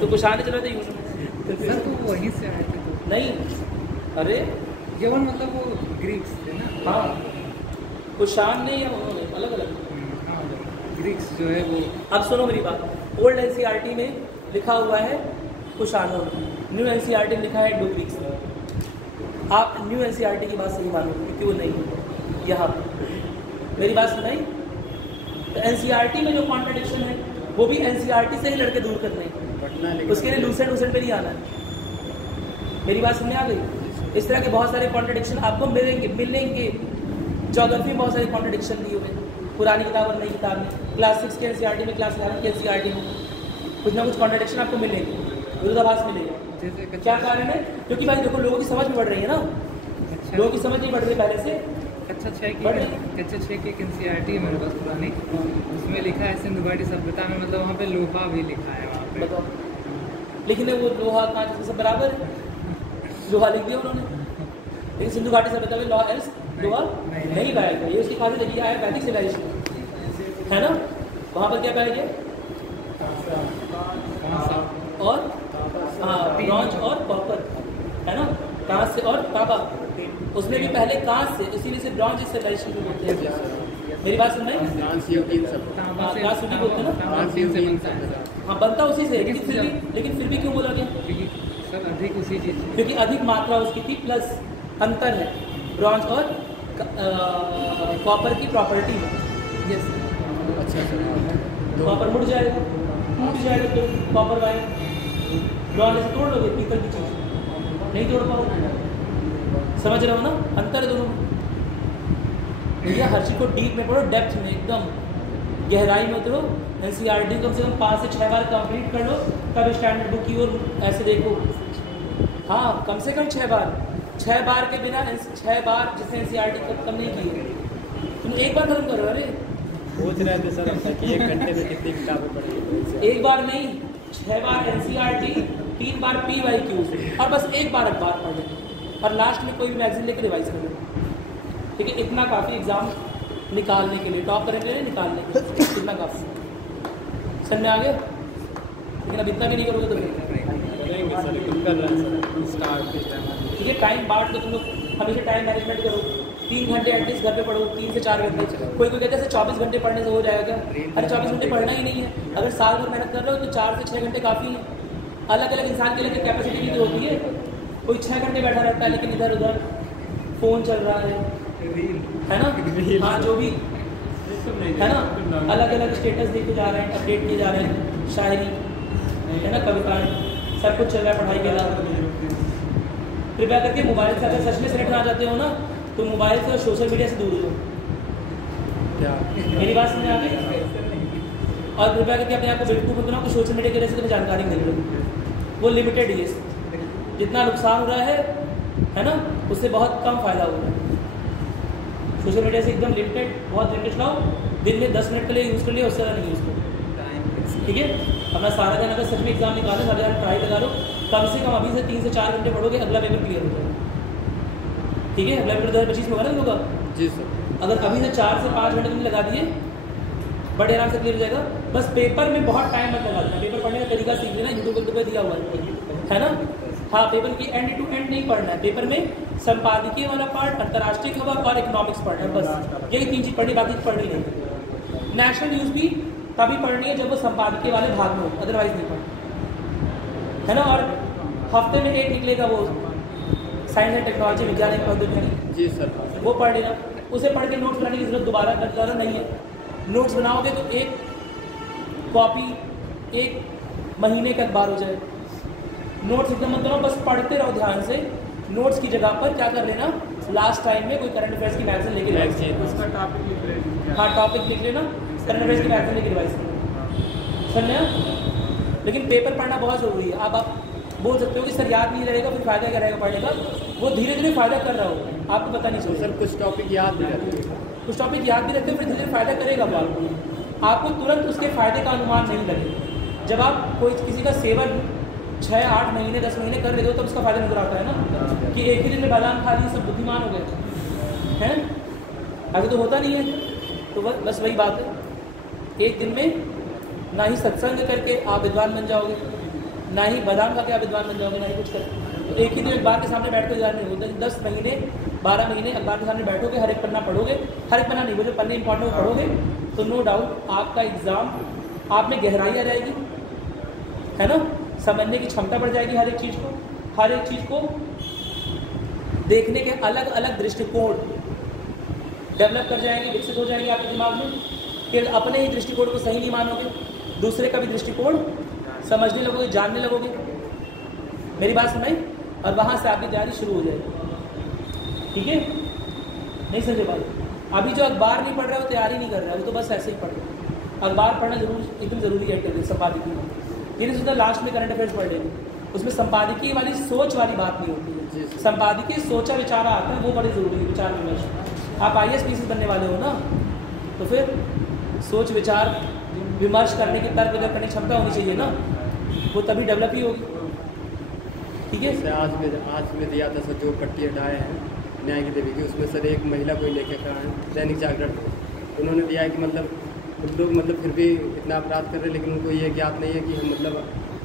तो कुषाण ने चलवाए थे, सर तो वहीं से आए थे तो नहीं, अरे यवन मतलब वो ग्रीक्स थे ना, हाँ, कुषाण ने या उन्होंने, अलग अलग, हाँ ग्रीक्स जो है वो। अब सुनो मेरी बात, ओल्ड NCERT में लिखा हुआ है कुषाणों, न्यू NCERT में लिखा है इंडो ग्रीक्स। आप न्यू NCERT की बात सही मानोगे, क्यों नहीं, यहाँ मेरी बात सुनाई। तो NCERT में जो कॉन्ट्रडिक्शन है वो भी NCERT से ही लड़के दूर करने हैं, उसके लिए लूसेंट पे नहीं आना है, मेरी बात समझ आ गई। इस तरह के बहुत सारे कॉन्ट्रडिक्शन आपको मिलेंगे। ज्योग्राफी में बहुत सारे कॉन्ट्रडिक्शन दिए हुए, पुरानी किताब और नई किताब में, क्लास 6 के NCERT में, क्लास 11 के NCERT में कुछ ना कुछ कॉन्ट्रडिक्शन आपको मिलेंगे, विरोधाभास मिलेगा। क्या कारण है, क्योंकि भाई देखो लोगों की समझ भी बढ़ रही है ना, लोगों की समझ नहीं बढ़ रही पहले से। कक्षा 6 की एक NCERT है मेरे पास पुरानी, उसमें लिखा है सिंधु घाटी सभ्यता में, मतलब वहाँ पे लोहा भी लिखा है वहाँ पे। बताओ, लेकिन वो लोहा कांच सब बराबर है, लोहा लिख दिया उन्होंने, लेकिन सिंधु घाटी सभ्यता में लॉ एल्स लोअर नहीं पाया गया। ये उसकी खासियत है कि आया वैदिक सिविलाइजेशन है ना, वहाँ पर क्या पाया गया और ब्रॉन्ज और कॉपर है ना, कांस्य और तांबा, उसमें भी पहले कांस्य से, इसीलिए से ब्रॉन्ज सिविलाइजेशन को बोलते हैं। मेरी बात सुन रहे हैं? कांस्य बोलते हैं ना, हाँ बनता उसी से, लेकिन फिर भी क्यों बोला गया? सर अधिक उसी चीज़, क्योंकि अधिक मात्रा उसकी थी, प्लस अंतर है ब्रॉन्ज और कॉपर की प्रॉपर्टी में। यस, अच्छा सर, कॉपर मुड़ जाएगा, टूट जाएगा तो कॉपर वायर, ब्रॉन्ज से तोड़ लोगे पीतल की चीज़, नहीं तोड़ पाओगे। समझ रहे हो ना, अंतर दोनों में। भैया हर चीज़ को डीप में पढ़ो, डेप्थ में एकदम गहराई में उतरो। NCERT कम से कम 5 से 6 बार कंप्लीट कर लो, तब स्टैंडर्ड बुक की ओर ऐसे देखो। हाँ कम से कम 6 बार, 6 बार के बिना 6 बार जिसने NCERT खत्म नहीं की है, तुम एक बार खत्म करो। अरे सोच रहे थे सर हमसे कि 1 घंटे में कितनी किताबें पढ़ी? एक बार नहीं, 6 बार NCERT, 3 बार PYQ और बस 1 बार अखबार पढ़ लें, और लास्ट में कोई भी मैगजीन लेकर रिवाइज कर लें। ठीक है, इतना काफ़ी एग्जाम निकालने के लिए, टॉप करने के लिए निकालने के लिए इतना काफ़ी। समझ में आ गया? लेकिन अब इतना भी नहीं करोगे तो करेंगे सर, कर रहे हैं सर स्टार्ट। ठीक है, टाइम बांट लो तुम लोग, हमेशा टाइम मैनेजमेंट करो। 3 घंटे एटलीस्ट घर पे पढ़ो, 3 से 4 घंटे। कोई कहते हैं 24 घंटे पढ़ने से हो जाएगा, अरे 24 घंटे पढ़ना ही नहीं है। अगर साल भर मेहनत कर रहे हो तो 4 से 6 घंटे काफ़ी है। अलग अलग इंसान के लिए कैपेसिटी भी तो होती है। कोई 6 घंटे बैठा रहता है लेकिन इधर उधर फ़ोन चल रहा है ना, हाँ जो भी है ना, अलग अलग स्टेटस देखे जा रहे हैं, अपडेट किए जा रहे हैं, शायरी है ना, कविताएं, सब कुछ चल रहा है पढ़ाई के अलावा। कृपया करके मोबाइल से अगर सच में सेलेक्ट आ जाते हो ना, तो मोबाइल से और सोशल मीडिया से दूर हो जाओ। मेरी बात समझ आ गई? और कृपया करके अपने आप को बेवकूफ़ मत बनाओ कि सोशल मीडिया की वजह से तुम्हें जानकारी मिल रही है, वो लिमिटेड ही है। जितना नुकसान हो रहा है ना, उससे बहुत कम फ़ायदा हो रहा है। सोशल मीडिया से एकदम लिमिटेड, बहुत लिमिटेड लाओ, दिन में 10 मिनट के लिए यूज़ कर लिया, उससे ज़्यादा नहीं यूज़ करो। ठीक है, अपना सारा दिन अगर सच में एग्जाम निकालो, सारे दिन ट्राई लगा लो, कम से कम अभी से 3 से 4 घंटे पढ़ोगे, अगला पेपर क्लियर हो जाएगा। ठीक है, अगला पेपर 2025 में होगा ना लोग। जी सर, अगर अभी से 4 से 5 घंटे तुमने लगा दिए, बड़े आराम से क्लियर हो जाएगा। बस पेपर में बहुत टाइम मत लगा देना, पेपर पढ़ने का तरीका सीख लेना, यूट्यूब पर दिया हुआ है ना। हाँ, पेपर की एंड टू एंड नहीं पढ़ना है, पेपर में संपादकीय वाला पार्ट, अंतर्राष्ट्रीय खबर और इकोनॉमिक्स पढ़ना है, बस यही 3 चीज़ पढ़नी, बाकी पढ़नी नहीं। नेशनल न्यूज़ भी तभी पढ़नी है जब वो संपादकीय वाले भाग में हो, अदरवाइज नहीं पढ़ना है ना। और हफ्ते में 1 निकलेगा वो साइंस एंड टेक्नोलॉजी, विज्ञान एवं प्रौद्योगिकी। जी सर, वो पढ़ लेना। उसे पढ़ के नोट्स बनाने की जरूरत दोबारा नहीं है। नोट्स बनाओगे तो 1 कॉपी 1 महीने का अखबार हो जाए। नोट्स एकदम मत बनाओ, बस पढ़ते रहो ध्यान से। नोट्स की जगह पर क्या कर लेना, लास्ट टाइम में कोई करंट अफेयर्स की मैगजीन लेके उसका टॉपिक लिख लेना। हाँ, टॉपिक लिख लेना, करंट अफेयर्स की मैगजीन लेके रिवाइज करना, समझना। लेकिन पेपर पढ़ना बहुत ज़रूरी है। आप बोल सकते हो कि सर याद नहीं रहेगा, फिर फायदा क्या रहेगा पढ़ने का? वो धीरे धीरे फायदा कर रहा होगा, आपको पता नहीं चलेगा। सर कुछ टॉपिक याद भी रहते हैं, कुछ टॉपिक याद भी रखते हो, फिर धीरे धीरे फायदा करेगा आपको तुरंत उसके फायदे का अनुमान नहीं लगेगा। जब आप कोई किसी का सेवन 6-8 महीने 10 महीने कर लेते हो, तब उसका फायदा नजर आता है ना, कि एक ही दिन में बादाम खा लिए सब बुद्धिमान हो गए हैं। ऐसा तो होता नहीं है। तो बस वही बात है, एक दिन में ना ही सत्संग करके आप विद्वान बन जाओगे, ना ही बादाम खा के आप विद्वान बन जाओगे, ना ही कुछ करके। तो एक ही दिन अखबार के सामने बैठ कर विद्वान नहीं होता। 10 महीने 12 महीने अखबार के सामने बैठोगे, हर एक पन्ना पढ़ोगे, हर एक पन्ना नहीं, वो जो पन्ने इंपॉर्टेंट वो पढ़ोगे, तो नो डाउट आपका एग्ज़ाम, आप में गहराई आ जाएगी, है ना, समझने की क्षमता बढ़ जाएगी। हर एक चीज़ को देखने के अलग अलग दृष्टिकोण डेवलप कर जाएंगे, विकसित हो जाएंगे आपके दिमाग में। फिर अपने ही दृष्टिकोण को सही नहीं मानोगे, दूसरे का भी दृष्टिकोण समझने लगोगे, जानने लगोगे। मेरी बात सुनाई? और वहाँ से आपकी तैयारी शुरू हो जाएगी। ठीक है, नहीं समझे बात? अभी जो अखबार नहीं पढ़ रहा है वो तैयारी नहीं कर रहा है, वो तो बस ऐसे ही पढ़ रहा है। अखबार पढ़ना एकदम ज़रूरी है। संपादकीय ये नहीं सोचता लास्ट में करंट अफेयर्स पढ़ लेंगे, उसमें संपादकीय वाली सोच वाली बात नहीं होती है। संपादकीय सोचा विचारा आता है, वो बड़ी ज़रूरी है, विचार विमर्श। आप IAS PCS बनने वाले हो ना, तो फिर सोच विचार विमर्श करने की, तर्क वितर्क करने की क्षमता होनी चाहिए ना, वो तभी डेवलप ही होगी। ठीक है, आज में दिया था सर, जो पट्टी हटाए हैं न्याय की देवी की, उसमें सर एक महिला कोई लेखक हैं दैनिक जागरण में, उन्होंने दिया है कि मतलब कुछ लोग मतलब फिर भी इतना अपराध कर रहे हैं, लेकिन उनको ये ज्ञात नहीं है कि हम मतलब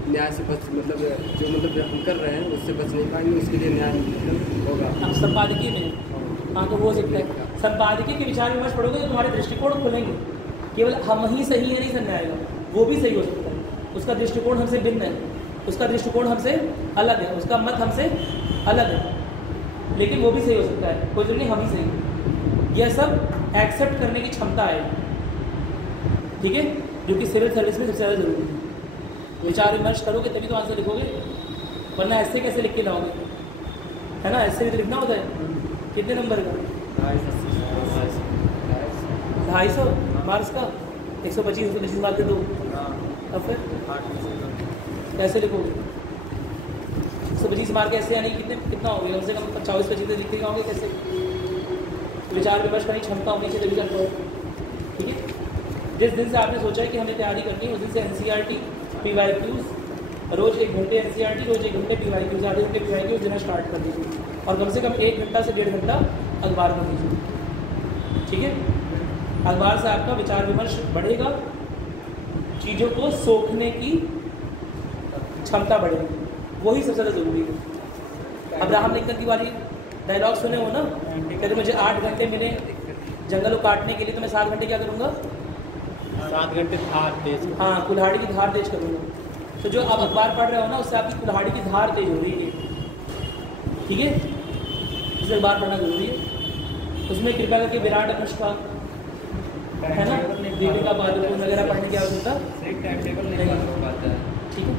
न्याय से बच मतलब जो मतलब हम कर रहे हैं उससे बच नहीं पाएंगे, उसके लिए न्याय मतलब होगा। अब संपादकीय में हाँ तो हो सकता है, संपादकीय के विचार विमर्श पढ़ोगे तो तुम्हारे दृष्टिकोण खुलेंगे। केवल हम ही सही है नहीं समझ आएगा, वो भी सही हो सकता है, उसका दृष्टिकोण हमसे भिन्न है, उसका दृष्टिकोण हमसे अलग है, उसका मत हमसे अलग है, लेकिन वो भी सही हो सकता है, कोई जरूरी नहीं हम ही सही। यह सब एक्सेप्ट करने की क्षमता है, ठीक है, जो कि सिविल सर्विस में सबसे ज़्यादा जरूरी है। विचार विमर्श करोगे तभी तो आंसर लिखोगे, वरना ऐसे कैसे लिख के लाओगे, है ना। ऐसे भी तो लिखना होता है। कितने नंबर का? 250 मार्क्स का 125 मार्क्स के दो, अब फिर कैसे लिखोगे? 125 मार्क ऐसे यानी कितना हो गया? कम से कम 24-25 लिखते जाओगे कैसे? विचार विमर्श करने की क्षमता होनी चाहिए तभी करते हो, ठीक है। जिस दिन से आपने सोचा है कि हमें तैयारी करनी है उस दिन से NCERT PYQs रोज़ 1 घंटे NCERT, रोज़ 1 घंटे PYQs, आधे घंटे PYQs देना स्टार्ट कर दीजिए, और कम से कम 1 घंटा से 1.5 घंटा अखबार में दीजिए, ठीक है। अखबार से आपका विचार विमर्श बढ़ेगा, चीज़ों को सोखने की क्षमता बढ़ेगी, वही सबसे ज़्यादा ज़रूरी है। अब्राहम लिंकन की वाली डायलॉग सुने हो ना, कहते मुझे 8 घंटे मिले जंगल को काटने के लिए, तो मैं 7 घंटे क्या करूँगा? 7 घंटे धार तेज, हाँ, कुल्हाड़ी की धार तेज करूँगा। तो जो आप अखबार पढ़ रहे हो ना, उससे आपकी कुल्हाड़ी की धार तेज हो रही है, ठीक है। इसलिए अखबार पढ़ना जरूरी है। उसमें कृपया करके विराट, अनुष्का, है ना, दीपिका पादुकोण वगैरह पढ़ने की आवश्यकता, ठीक है।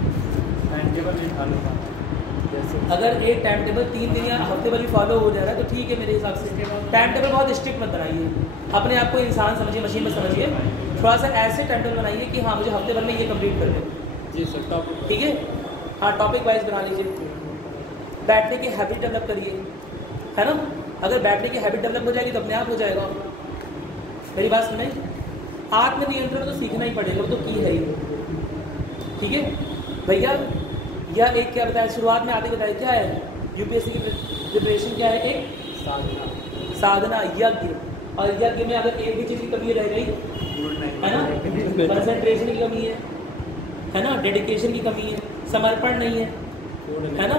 अगर एक टाइम टेबल 3 दिन या हफ्ते भर भी फॉलो हो जा रहा है तो ठीक है मेरे हिसाब से। टाइम टेबल बहुत स्ट्रिक्ट मत बनाइए, अपने आप को इंसान समझिए, मशीन में समझिए, थोड़ा सा ऐसे टाइम टेबल बनाइए कि हाँ मुझे हफ्ते भर में ये कंप्लीट कर दें, जी सर, टॉपिक, ठीक है। हाँ, टॉपिक वाइज बना लीजिए, बैठने की हैबिट डेवलप करिए, है ना। अगर बैठने की हैबिट डेवलप हो जाएगी तो अपने आप हो जाएगा। मेरी बात सुने, आत्मनियंत्रण तो सीखना ही पड़ेगा, वो तो की है ही, ठीक है भैया। यह एक क्या बताया शुरुआत में आते बताया, क्या है UPSC की प्रिपरेशन, क्या है? एक साधना, यज्ञ। और यज्ञ में अगर एक भी चीज़ की कमी रह गई, है ना, कंसंट्रेशन की कमी है ना, डेडिकेशन की कमी है, समर्पण नहीं है ना,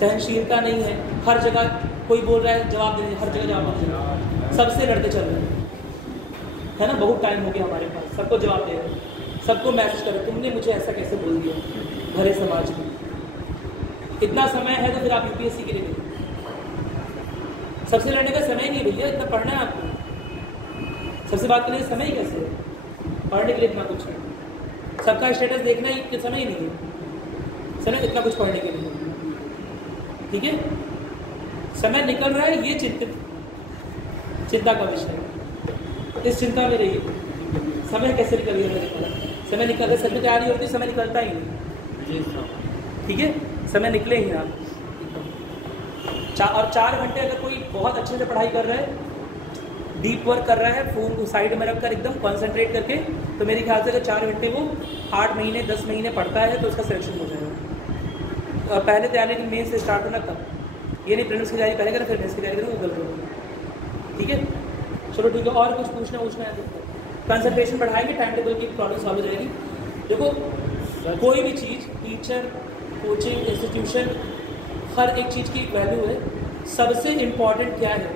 सहनशीलता नहीं है, हर जगह कोई बोल रहा है जवाब देने, हर जगह जवाब देने, सबसे लड़ते चल रहे हैं, है ना। बहुत टाइम हो गया हमारे पास, सबको जवाब दे रहे हैं, सबको मैसेज करो तुमने मुझे ऐसा कैसे बोल दिया, भरे समाज में। इतना समय है तो फिर आप UPSC के लिए नहीं, सबसे लड़ने का समय नहीं है भैया, इतना पढ़ना है आपको, सबसे बात करने का समय ही कैसे है, पढ़ने के लिए इतना कुछ है, सबका स्टेटस देखना ही समय ही नहीं है, समय इतना कुछ पढ़ने के लिए, ठीक है। समय निकल रहा है, ये चिंता का विषय है, इस चिंता में रहिए, समय कैसे निकल गया, समय निकल रहा है, सच में तैयारी होती है, समय निकलता ही नहीं, ठीक है, समय निकले ही ना। और 4 घंटे अगर कोई बहुत अच्छे से पढ़ाई कर रहा है, डीप वर्क कर रहा है, फोन को साइड में रखकर एकदम कंसंट्रेट करके, तो मेरे ख्याल से अगर 4 घंटे वो 8 महीने 10 महीने पढ़ता है तो उसका सिलेक्शन हो जाएगा। पहले तैयारी मेन से स्टार्ट होना तब, ये नहीं प्रीलिम्स की तैयारी पहले करें फिर मेंस की तैयारी करें, वो गलत होगा, ठीक है। चलो ठीक है, और कुछ पूछना है तो कंसंट्रेशन बढ़ाएंगे, टाइम टेबल की प्रॉब्लम सॉल्व हो जाएगी। देखो कोई भी चीज़, टीचर, कोचिंग इंस्टीट्यूशन, हर एक चीज़ की वैल्यू है। सबसे इम्पॉर्टेंट क्या है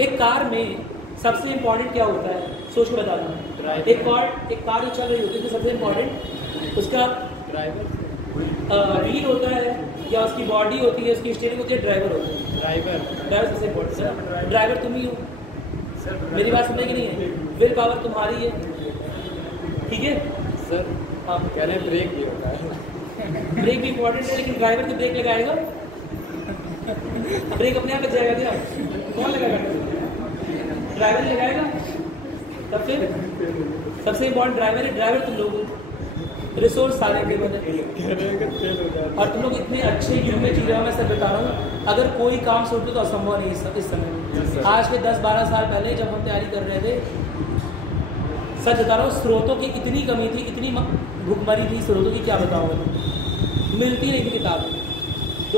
एक कार में, सबसे इम्पॉर्टेंट क्या होता है, सोच के बता दूँ। एक कार जो चल रही होती है, सबसे इम्पॉर्टेंट उसका व्हील होता है, या उसकी बॉडी होती है, उसकी स्टीयरिंग होती है, ड्राइवर होता है। ड्राइवर सबसे इम्पोर्टेंट है, ड्राइवर तुम ही हो, मेरी बात समझ की नहीं है, विल पावर तुम्हारी है, ठीक है सर। हाँ, कह रहे हैं ब्रेक भी होता है, ब्रेक भी इम्पोर्टेंट है, लेकिन ड्राइवर तो ब्रेक लगाएगा, ब्रेक अपने आप लग जाएगा क्या, कौन लगाएगा? ड्राइवर लगाएगा। तब फिर सबसे इम्पोर्टेंट ड्राइवर है, ड्राइवर तुम लोग, रिसोर्स सारे के बने, और तुम लोग इतने अच्छे युग में जी रहे हो। मैं सब बता रहा हूँ, अगर कोई काम सोचो तो असंभव नहीं इस समय। आज के 10-12 साल पहले जब हम तैयारी कर रहे थे, सच बता रहा हूँ, स्रोतों की इतनी कमी थी, इतनी भुखमरी थी स्रोतों की, क्या बताऊँ मैं, मिलती नहीं थी किताब,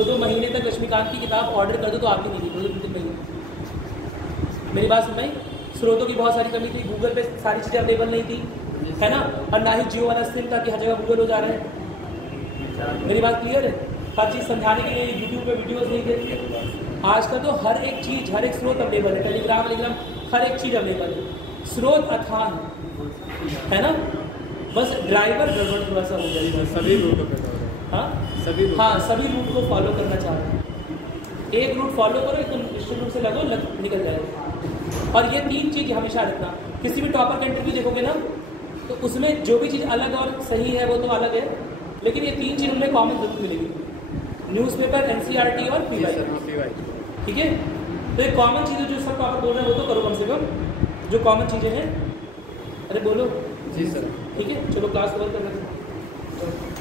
2 महीने तक लक्ष्मीकांत की किताब ऑर्डर कर दो तो आपकी नहीं थी 2-3 महीने। मेरी बात सुन भाई, स्रोतों की बहुत सारी कमी थी, गूगल पे सारी चीज़ें अवेलेबल नहीं थी, है ना, और ना ही जियो वाला सिम था कि हर जगह गूगल हो जा रहे हैं। मेरी बात क्लियर है? हर चीज़ समझाने के लिए यूट्यूब पे वीडियोस नहीं थे। आजकल तो हर एक चीज़, हर एक स्रोत अवेलेबल है, टेलीग्राम हर एक चीज़ अवेलेबल है, स्रोत अथाह है ना, बस ड्राइवर गड़बड़ थोड़ा सा हो गया। सभी रूटों पे हाँ सभी रूट को फॉलो करना चाह रहे हैं। एक रूट फॉलो करो, एक निश्चित रूप से लगो, निकल जाएगा। और ये 3 चीज़ हमेशा रखना। किसी भी टॉपर का इंटरव्यू देखोगे ना, तो उसमें जो भी चीज़ अलग और सही है वो तो अलग है, लेकिन ये 3 चीज़ उनमें कॉमन जरूर मिलेगी, न्यूज़पेपर, NCERT और PY। ठीक है, तो ये कॉमन चीज़ें जो सब टॉपर बोल रहे हैं वो तो करो कम से कम, जो कॉमन चीज़ें हैं। अरे बोलो जी सर। ठीक है, चलो क्लास कवर कर रहे हैं।